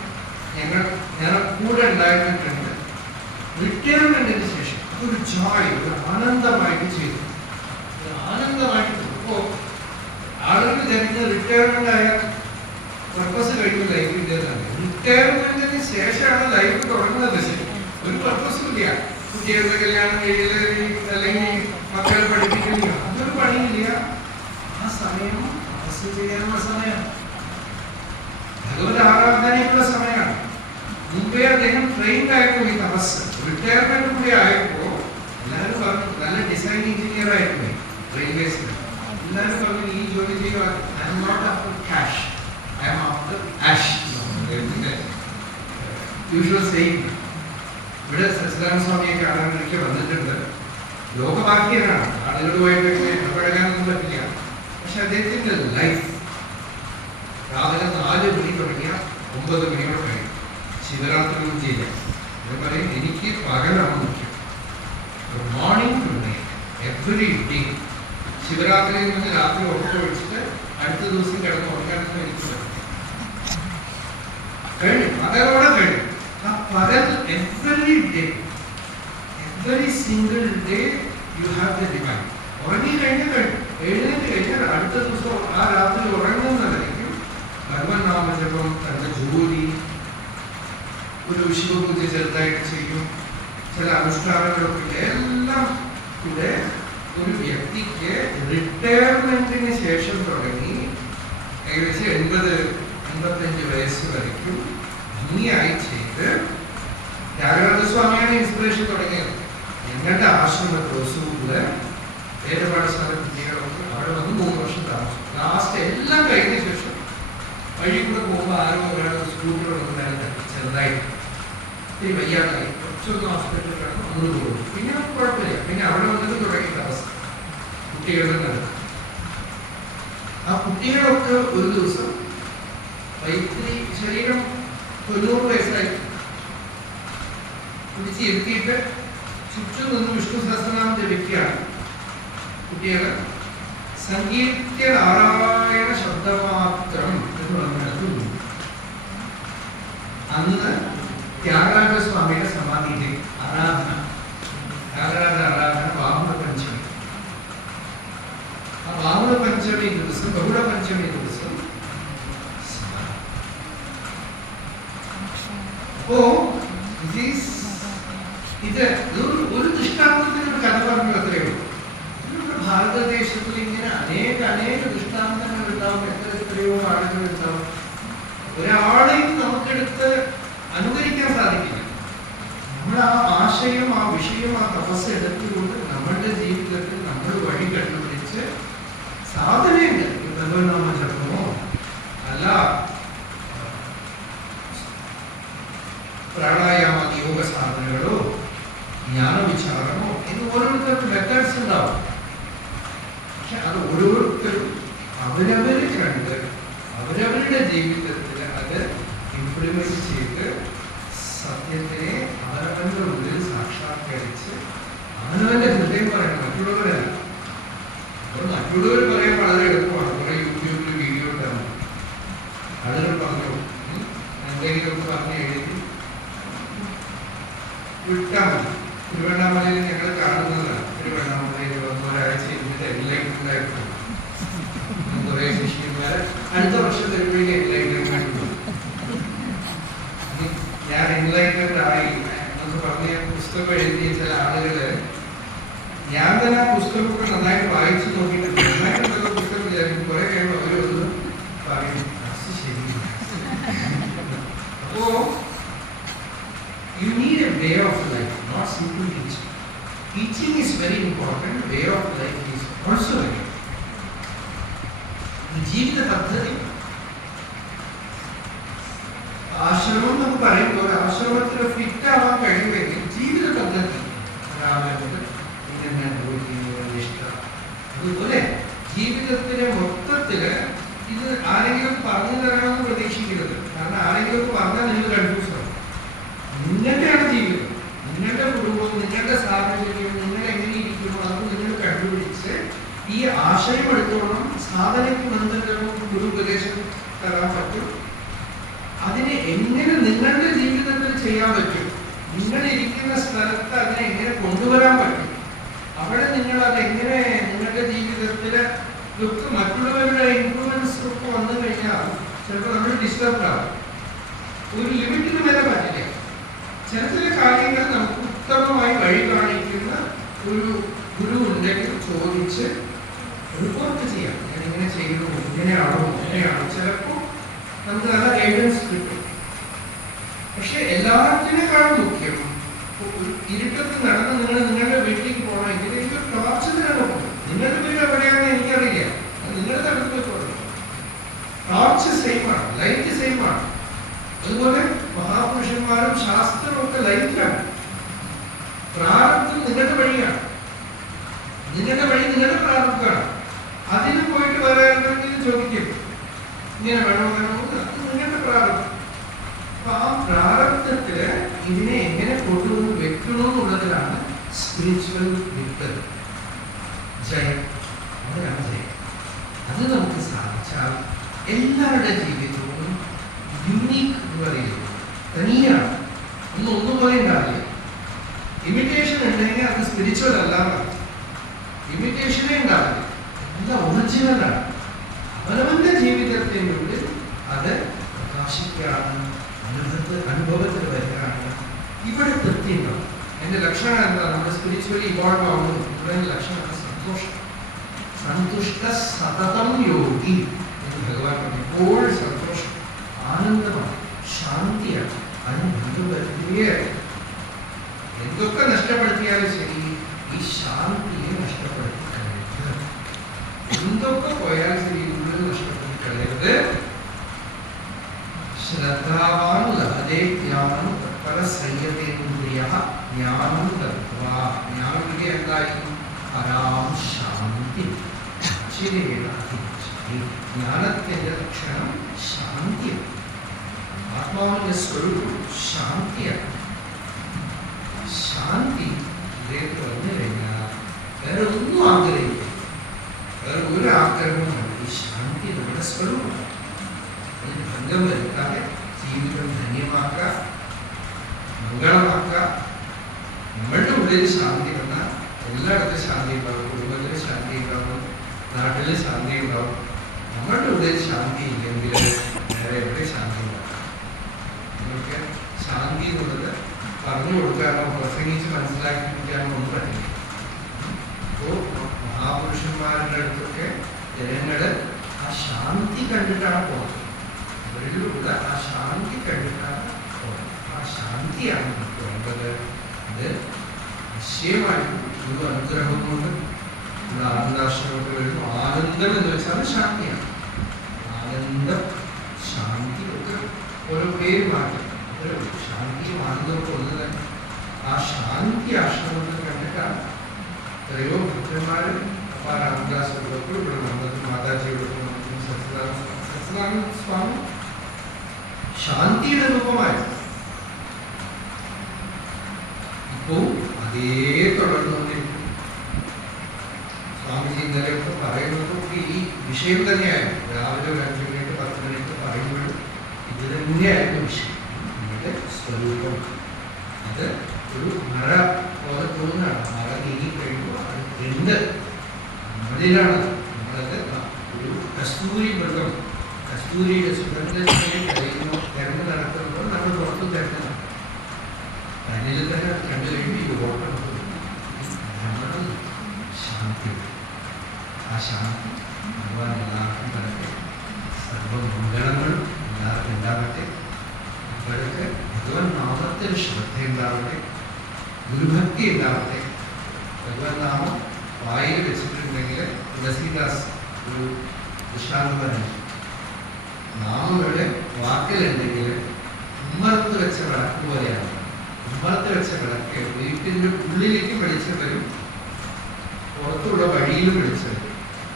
ഞങ്ങൾ കൂടെ ഉണ്ടായിരുന്നിട്ടുണ്ട്. റിട്ടയർമെന്റിന് ശേഷം ഒരു ജോയ്, ഒരു ആനന്ദമായിട്ട് ചെയ്തു. ആനന്ദമായിട്ട് ഇപ്പോൾ ആളുകൾ വിചാരിക്കുന്ന റിട്ടയർമെന്റ് ആയാൽ പർപ്പസ് കഴിഞ്ഞു ലൈഫിൻ്റെ. റിട്ടയർമെന്റിന് ശേഷമാണ് ലൈഫ് തുടങ്ങുന്നത്. ഒരു പർപ്പസും ഇല്ല. കുട്ടികളുടെ കല്യാണം കഴിയല്, അല്ലെങ്കിൽ മക്കളെ പഠിപ്പിക്കില്ല, അതൊരു പണിയില്ല. ആ സമയം തപസ് ചെയ്യാനുള്ള സമയമാണ്, ഭഗവത് ആരാധനയുള്ള സമയമാണ്. മുമ്പേ അദ്ദേഹം ട്രെയിൻഡ് ആയിരുന്നു ഈ തപസ്. റിട്ടയർമെന്റ് കൂടി ആയപ്പോൾ എല്ലാവരും പറഞ്ഞു, നല്ല ഡിസൈൻ എഞ്ചിനീയർ ആയിരുന്നു റെയിൽവേസിൽ. എല്ലാവരും പറഞ്ഞു, ഈ ജോലി ചെയ്യുക, I am not after cash, I am after ash. Usual same. ഇവിടെ സച്ചിദാനന്ദസ്വാമിയെ കാണാൻ എനിക്ക് വന്നിട്ടുണ്ട്. ലോകവാക്യനാണ്, ആളുകളുമായിട്ടൊക്കെ ഇടപഴകാനൊന്നും പറ്റില്ല. പക്ഷെ അദ്ദേഹത്തിൻ്റെ ലൈഫ് രാവിലെ 4 മണി തുടങ്ങിയ 9 മണിയോടെ കഴിയും. ശിവരാത്രി ഒന്നും ചെയ്യില്ല. ഞാൻ പറയും, എനിക്ക് പകലാണ് മുഖ്യം. Morning to night every day. ശിവരാത്രിയിൽ നിന്ന് രാത്രി ഉറക്കം ഒഴിച്ചിട്ട് അടുത്ത ദിവസം കിടന്ന് ഉറങ്ങാനൊന്നും എനിക്ക് പറ്റും. കഴിയും, പകലോടെ കഴിയും. ആ പകൽ every day, every single day you have the divine. ഉറങ്ങി കഴിഞ്ഞാൽ കഴിയും. എഴുന്നേറ്റ് കഴിഞ്ഞാൽ അടുത്ത ദിവസം ആ രാത്രി ഉറങ്ങുന്നതായിരിക്കും ഭഗവൻ നാമജപം, തന്റെ ജോലി, ഒരു ശിവപൂജ ചെറുതായിട്ട് ചെയ്യും, ചില അനുഷ്ഠാനങ്ങളൊക്കെ. എല്ലാം കൂടെ ഒരു വ്യക്തിക്ക് റിട്ടയർമെന്റിന് ശേഷം തുടങ്ങി ഏകദേശം 80-85 വയസ്സ് വരയ്ക്കും ഭംഗിയായി ചെയ്ത്. ത്യാഗരാജസ്വാമിയാണ് ഇൻസ്പിറേഷൻ തുടങ്ങിയത്. ഞങ്ങളുടെ ആശ്രമ ദിവസവും ഏറ്റുപാട് സ്ഥല കുട്ടികളൊക്കെ അവിടെ വന്ന് 3 വർഷം ഇത്തിരി വയ്യാതായി, കുറച്ചൊന്ന് ഹോസ്പിറ്റലിലാണ് വന്നു പോകും. പിന്നെ കുഴപ്പമില്ല. പിന്നെ അവിടെ വന്നിട്ട് തുടങ്ങിയ അവസ്ഥ കുട്ടികളുടെ നടക്കും. ആ കുട്ടികളൊക്കെ ഒരു ദിവസം വൈദ്യുതി ശരീരം 90 വയസ്സായി പിടിച്ചിരുത്തിയിട്ട് ചുറ്റും നിന്ന് വിഷ്ണു സഹസ്രനാമം ജപിക്കുകയാണ് കുട്ടികൾ. സംഗീത്യ നാരായണ ശബ്ദമാത്രം എന്ന് പറഞ്ഞിടത്ത് അന്ന് ത്യാഗരാജസ്വാമിയുടെ സമാധിയിലെ ആരാധന, ത്യാഗരാജ ആരാധന വാഹന പഞ്ചമി. ആ വാഹന പഞ്ചമി ദിവസം, ബഹുള പഞ്ചമി ദിവസം അപ്പോ ഇത് ഒരു ദൃഷ്ടാന്തത്തിന് ഒരു കഥ പറഞ്ഞു അത്രയേ ഉള്ളൂ. ഭാരതദേശത്തിൽ ഇങ്ങനെ അനേക ദൃഷ്ടാന്തങ്ങൾ ഉണ്ടാവും. എത്രയോ ആളുകൾ ഉണ്ടാവും. ഒരാളെയും നമുക്കെടുത്ത് അനുകരിക്കാൻ സാധിക്കില്ല. നമ്മൾ ആ ആശയം, ആ വിഷയം, ആ തപസ് എടുത്തുകൊണ്ട് നമ്മളുടെ ജീവിതത്തിൽ നമ്മൾ വഴി കണ്ടുപിടിച്ച് സാധനയുണ്ട്. ഭഗവന്നാമ ജപമോ അല്ല പ്രാണായാമാദി യോഗ സാധനങ്ങളോ ജ്ഞാനവിചാരമോ എന്ന് ഓരോരുത്തർക്കും മെത്തേഡ്സ് ഉണ്ടാവും. പക്ഷെ അത് ഓരോരുത്തരും അവരവര് കണ്ട് അവരവരുടെ ജീവിതത്തിൽ അത് ഇംപ്ലിമെന്റ് ചെയ്ത് സത്യത്തിനെ അവരവന്റെ ഉള്ളിൽ സാക്ഷാത്കരിച്ച് അവനവന്റെ ഹൃദയം പറയണം, മറ്റുള്ളവരല്ല. അപ്പോൾ മറ്റുള്ളവർ പറയാൻ വളരെ എളുപ്പമാണ്. കുറെ യൂട്യൂബിൽ വീഡിയോ ഇട്ടാണ് ആളുകൾ പറഞ്ഞു എന്തെങ്കിലുമൊക്കെ പറഞ്ഞ് എഴുതി വിട്ടാൽ മതി. തിരുവണ്ണാമലയിൽ ഞങ്ങൾ കാണുന്നതാണ്. തിരുവണ്ണാമലയിൽ ഒരാഴ്ച ഇരുന്നിട്ട് എൻലൈറ്റ്മെന്റ് കുറെ ശിഷ്യന്മാരെ അടുത്ത വർഷം വരുമ്പോഴേക്കും എൻലൈറ്റ്മെന്റ്. ഞാൻ എൻലൈറ്റ്മെന്റ് ആയി എന്ന് പറഞ്ഞ പുസ്തകം എഴുതിയ ചില ആളുകള് ഞാൻ തന്നെ ആ പുസ്തകമൊക്കെ നന്നായിട്ട് വായിച്ചു നോക്കിയിട്ടുണ്ട്. നന്നായിട്ടുള്ള പുസ്തകം വിചാരിക്കും. കുറെ കഴിയുമ്പോൾ അവരൊന്ന് പറയും ശരി. അപ്പോ you need a way of life, not simple teaching. Teaching is very important. Way of life is also very important. ജീവിത പദ്ധതി ആശ്രമം എന്ന് പറയുമ്പോൾ ആശ്രമത്തിൽ ഫിറ്റ് ആവാൻ കഴിയുമെങ്കിൽ ജീവിത പദ്ധതി അതുപോലെ ജീവിതത്തിലെ മൊത്തത്തില് ഇത് ആരെങ്കിലും പറഞ്ഞു തരണമെന്ന് പ്രതീക്ഷിക്കരുത്. കാരണം ആരെങ്കിലും പറഞ്ഞാൽ നിങ്ങൾ കൺഫ്യൂസ് ആവും. നിങ്ങളുടെയാണ് ജീവിതം, നിങ്ങളുടെ കുടുംബം, നിങ്ങളുടെ സാഹചര്യം, നിങ്ങൾ എങ്ങനെ ഇരിക്കുന്നു അത് നിങ്ങൾ കണ്ടുപിടിച്ച് ഈ ആശയം എടുത്തോളം സാധനയ്ക്ക് എന്തെങ്കിലും ഗുരുപദേശം തരാൻ പറ്റും. അതിനെ എങ്ങനെ നിങ്ങളുടെ ജീവിതത്തിൽ ചെയ്യാൻ പറ്റും, നിങ്ങൾ ഇരിക്കുന്ന സ്ഥലത്ത് അതിനെ എങ്ങനെ കൊണ്ടുവരാൻ പറ്റും, അവിടെ നിങ്ങൾ അതെങ്ങനെ നിങ്ങളുടെ ജീവിതത്തിൽ ഇതൊക്കെ മറ്റുള്ളവരുടെ ഇൻഫ്ലുവൻസ് ഒക്കെ വന്നു കഴിഞ്ഞാൽ ചിലപ്പോൾ നമ്മൾ ഡിസ്റ്റർബ് ആവും. ഒരു ലിമിറ്റിന് വരെ പറ്റില്ല. ചില കാര്യങ്ങൾ നമുക്ക് ഉത്തമമായി വഴി കാണിക്കുന്ന ഒരു ഗുരു ഉണ്ടെങ്കിൽ ചോദിച്ച് റിപ്പോർട്ട് ചെയ്യാം. ഞാൻ ഇങ്ങനെ ചെയ്യുന്നു, ഇങ്ങനെയാണോ ഇങ്ങനെയാണോ. ചിലപ്പോൾ നമുക്ക് നല്ല ഗൈഡൻസ് കിട്ടും. പക്ഷെ എല്ലാത്തിനേക്കാളും മുഖ്യം ഇരുട്ടത്ത് നടന്ന് നിങ്ങൾ നിങ്ങളുടെ വീട്ടിലേക്ക് പോകണമെങ്കിൽ എനിക്കൊരു ടോർച്ചിനാണ് പോകുന്നത്. നിങ്ങളുടെ വീട് എവിടെയാണെന്ന് എനിക്കറിയില്ല, നിങ്ങളുടെ അടുത്ത് പോകണം. ടോർച്ച് സെയിമാണ്, ലൈറ്റ് സെയിമാണ്. അതുപോലെ മഹാപുരുഷന്മാരും ശാസ്ത്രവും ഒക്കെ ലൈറ്റാണ്. പ്രാരബ്ധം നിങ്ങളുടെ വഴിയാണ്, നിങ്ങളുടെ വഴി നിങ്ങളുടെ പ്രാരബ്ധമാണ്. അതിന് പോയിട്ട് വരാനെങ്കിലും ചോദിക്കും ഇങ്ങനെ വേണോ വേണോ, അത് നിങ്ങളുടെ പ്രാരബ്ധം. അപ്പൊ ആ പ്രാരബ്ധത്തില് ഇതിനെ എങ്ങനെ കൊണ്ടുവന്ന് വെക്കണമെന്നുള്ളതിലാണ് സ്പിരിച്വൽ വിക്ടറി, ജയം. അതാണ് ജയം. അത് നമുക്ക് സാധിച്ചാൽ എല്ലാവരുടെ ജീവിതവും യൂണീക്ക് എന്ന് പറയുന്നത് തനിയാണ്. ഒന്നും പോലെ ഉണ്ടാവില്ല. ഇമിറ്റേഷൻ ഉണ്ടെങ്കിൽ അത് സ്പിരിച്വൽ അല്ല. ഇമിറ്റേഷനേ ഉണ്ടാവില്ല, എല്ലാം ഒറിജിനലാണ്. അവനവന്റെ ജീവിതത്തിനുള്ളിൽ അത് പ്രകാശിക്കുകയാണ്, അനുഭവത്തിൽ വരികയാണ്. ഇവിടെ തൃപ്തിയുണ്ടാവും. എന്റെ ലക്ഷണം എന്താ? നമ്മുടെ സ്പിരിച്വലി ഇവോൾവ് ആവുന്നു. ഇവിടെ ലക്ഷണമാണ് സന്തോഷം. സന്തുഷ്ട സതതം യോഗി എന്ന് ഭഗവാൻ പറഞ്ഞു. എപ്പോഴും സന്തോഷം, ആനന്ദമാണ്, ശാന്തിയാണ്. അതിന് വലിയ എന്തൊക്കെ നഷ്ടപ്പെടുത്തിയാലും ശരി ഈ ശാന്തിയെ നഷ്ടപ്പെടുത്തി കളയരുത്. എന്തൊക്കെ പോയാലും ശരി ഉള്ളിൽ നഷ്ടപ്പെടുത്തി കളയരുത്. ശ്രദ്ധാവാൻ ലഭതേ ജ്ഞാനം തത്പര സംയതേ ജ്ഞാനത്തിൻ്റെ ലക്ഷണം ശാന്തിയാണ്. ആത്മാവിൻ്റെ സ്വരൂപം ശാന്തിയാണ്. ശാന്തി ഇതിലേക്ക് വന്നു കഴിഞ്ഞാൽ വേറെ ഒന്നും ആഗ്രഹിക്കുക, വേറെ ഒരു ആഗ്രഹവും വേണ്ട. ഈ ശാന്തി നമ്മുടെ സ്വരൂപമാണ്. അതിന് ഭംഗം വരുത്താതെ ജീവിതം ധന്യമാക്കുക, മംഗളമാക്കുക. നമ്മളുടെ ഉള്ളിൽ ശാന്തി വന്നാൽ എല്ലായിടത്തും ശാന്തി ഉണ്ടാവും. കുടുംബത്തിൽ ശാന്തി ഉണ്ടാവും, നാട്ടിൽ ശാന്തി ഉണ്ടാവും. നമ്മളുടെ ഉള്ളിൽ ശാന്തി ഇല്ലെങ്കിൽ വേറെ എവിടെ ശാന്തി ഉണ്ടാവും? നിങ്ങൾക്ക് ശാന്തി എന്നുള്ളത് പറഞ്ഞു കൊടുക്കാനോ പ്രസംഗിച്ച് മനസ്സിലാക്കിപ്പിക്കാനോ ഒന്നും പറ്റില്ല. അപ്പോൾ മഹാപുരുഷന്മാരുടെ അടുത്തൊക്കെ ജനങ്ങൾ ആ ശാന്തി കണ്ടിട്ടാണ് പോകുന്നത്. അവരിലുള്ള ആ ശാന്തി കണ്ടിട്ടാണ് പോകുന്നത്. ആ ശാന്തിയാണ് നമുക്ക് വേണ്ടത്. ഇത് നിശ്ചയമായിട്ടും ഒരു അനുഗ്രഹം കൊണ്ട് നമ്മുടെ ആനന്ദാശ്രമമൊക്കെ വരുമ്പോൾ ആനന്ദം എന്ന് വെച്ചാൽ ശാന്തിയാണ്. ആനന്ദം, ശാന്തി ഒക്കെ ഓരോ പേര് മാറ്റും. ഒരു ശാന്തിയും ആനന്ദമൊക്കെ ഒന്ന് തന്നെ. ആ ശാന്തി ആശ്രമത്തിൽ കണ്ടിട്ടാണ് എത്രയോ ഭക്തന്മാർ അപ്പോൾ രാമദാസോടൊപ്പം ഇവിടെ വന്നത്, മാതാജിയോടൊപ്പം സത്സനാരായണ സ്വാമി ശാന്തിയുടെ രൂപമായിരുന്നു. ഇപ്പോൾ അതേ തുടർന്നുകൊണ്ടിരിക്കും. സ്വാമിജി ഇന്നലെയൊക്കെ പറയുന്നതൊക്കെ ഈ വിഷയം തന്നെയായിരുന്നു. രാവിലെ ഒരു 5 മിനിറ്റ് 10 മിനിറ്റ് പറയുമ്പോഴും ഇത് തന്നെയായിരുന്നു വിഷയം. നമ്മുടെ സ്വരൂപം അത് ഒരു മഴ പോലെ തോന്നുകയാണ്. മഴ നീങ്ങി കഴിയുമ്പോൾ അത് എന്ത് നമ്മളിലാണ്. നമ്മളത് ഒരു കസ്തൂരി മൃഗം കസ്തൂരിയുടെ സുഗന്ധത്തിന് കഴിയുമ്പോൾ തിരഞ്ഞു നടക്കുമ്പോൾ നമ്മൾ പുറത്തും തിരഞ്ഞു നടക്കും. തന്നിൽ തന്നെ കണ്ടു കഴിയുമ്പോൾ ഈ ഓട്ടം നമ്മുടെ ശാന്തി. ആ ശാന്തി ഭഗവാൻ എല്ലാവർക്കും തരട്ടെ. സർവമംഗളങ്ങളും എല്ലാവർക്കും ഉണ്ടാകട്ടെ. ഇവർക്ക് ഭഗവാൻ നാമത്തിൽ ശ്രദ്ധയുണ്ടാവട്ടെ, ഗുരുഭക്തി ഉണ്ടാവട്ടെ. ഭഗവാൻ നാമം വായിൽ വെച്ചിട്ടുണ്ടെങ്കിൽ തുളസീദാസ് ഒരു ദൃഷ്ടാന്തം പറഞ്ഞു. നാമങ്ങളുടെ വാക്കിലുണ്ടെങ്കിൽ ഉമ്മറത്ത് വെച്ച വിളക്ക് പോലെയാണ്. ഉമ്മറത്ത് വെച്ച വിളക്ക് വീട്ടിൻ്റെ ഉള്ളിലേക്ക് വെളിച്ചം വരും, പുറത്തുള്ള വഴിയിലും വെളിച്ചം വരും.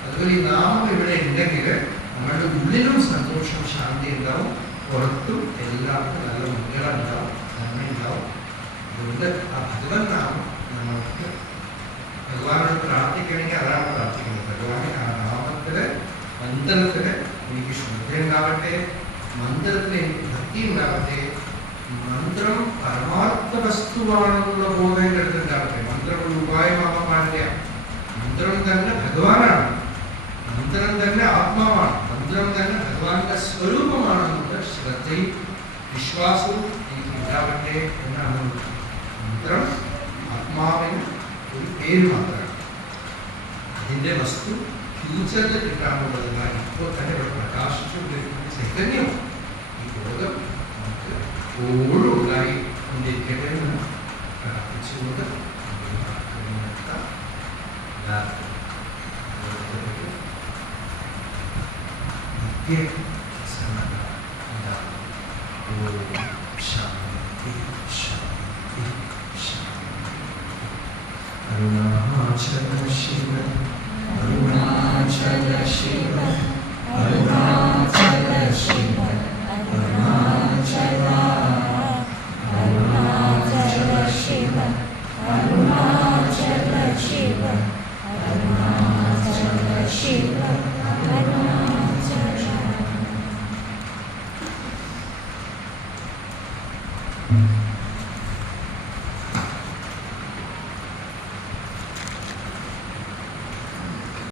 അതുപോലെ ഈ നാമം ഇവിടെ ഉണ്ടെങ്കിൽ നമ്മളുടെ ഉള്ളിലും സന്തോഷം ശാന്തി ഉണ്ടാവും, പുറത്തും എല്ലാവർക്കും നല്ല മംഗളം ഉണ്ടാവും, നന്മ ഉണ്ടാവും. അതുകൊണ്ട് ആ ഭഗവൻ നാമം നമ്മൾക്ക് ഭഗവാനോട് പ്രാർത്ഥിക്കണമെങ്കിൽ അതാണ് പ്രാർത്ഥിക്കുന്നത്. ഭഗവാനെ ആ നാമത്തിൽ മന്ത്രത്തിൽ എനിക്ക് ശ്രദ്ധ ഉണ്ടാവട്ടെ, മന്ത്രത്തിൽ എനിക്ക് ഭക്തി ഉണ്ടാവട്ടെ, മന്ത്രം പരമാർത്ഥ വസ്തുവാണെന്നുള്ള ബോധം എൻ്റെ അടുത്തുണ്ടാവട്ടെ. മന്ത്രം ഒരു ഉപായമാവാൻ പാടില്ല. മന്ത്രം തന്നെ ഭഗവാനാണ്, മന്ത്രം തന്നെ ആത്മാവാണ്, മന്ത്രം തന്നെ ഭഗവാന്റെ സ്വരൂപമാണെന്നുള്ള ശ്രദ്ധയും വിശ്വാസവും എനിക്ക് ഉണ്ടാവട്ടെ എന്നാണ്. മന്ത്രം ആത്മാവിന് ഒരു പേര് മാത്രമാണ്. അതിൻ്റെ വസ്തു ഫ്യൂച്ചറിൽ കിട്ടാനുള്ളതിനാൽ ഇപ്പോൾ തന്നെ ഇവിടെ പ്രകാശിച്ചുകൊണ്ടിരിക്കുന്ന ചൈതന്യം, ഈ ബോധം നമുക്ക് എപ്പോഴും ഉണ്ടായിക്കൊണ്ടിരിക്കട്ടെ എന്ന് പ്രാർത്ഥിച്ചുകൊണ്ട് അരുണാചല ശിവ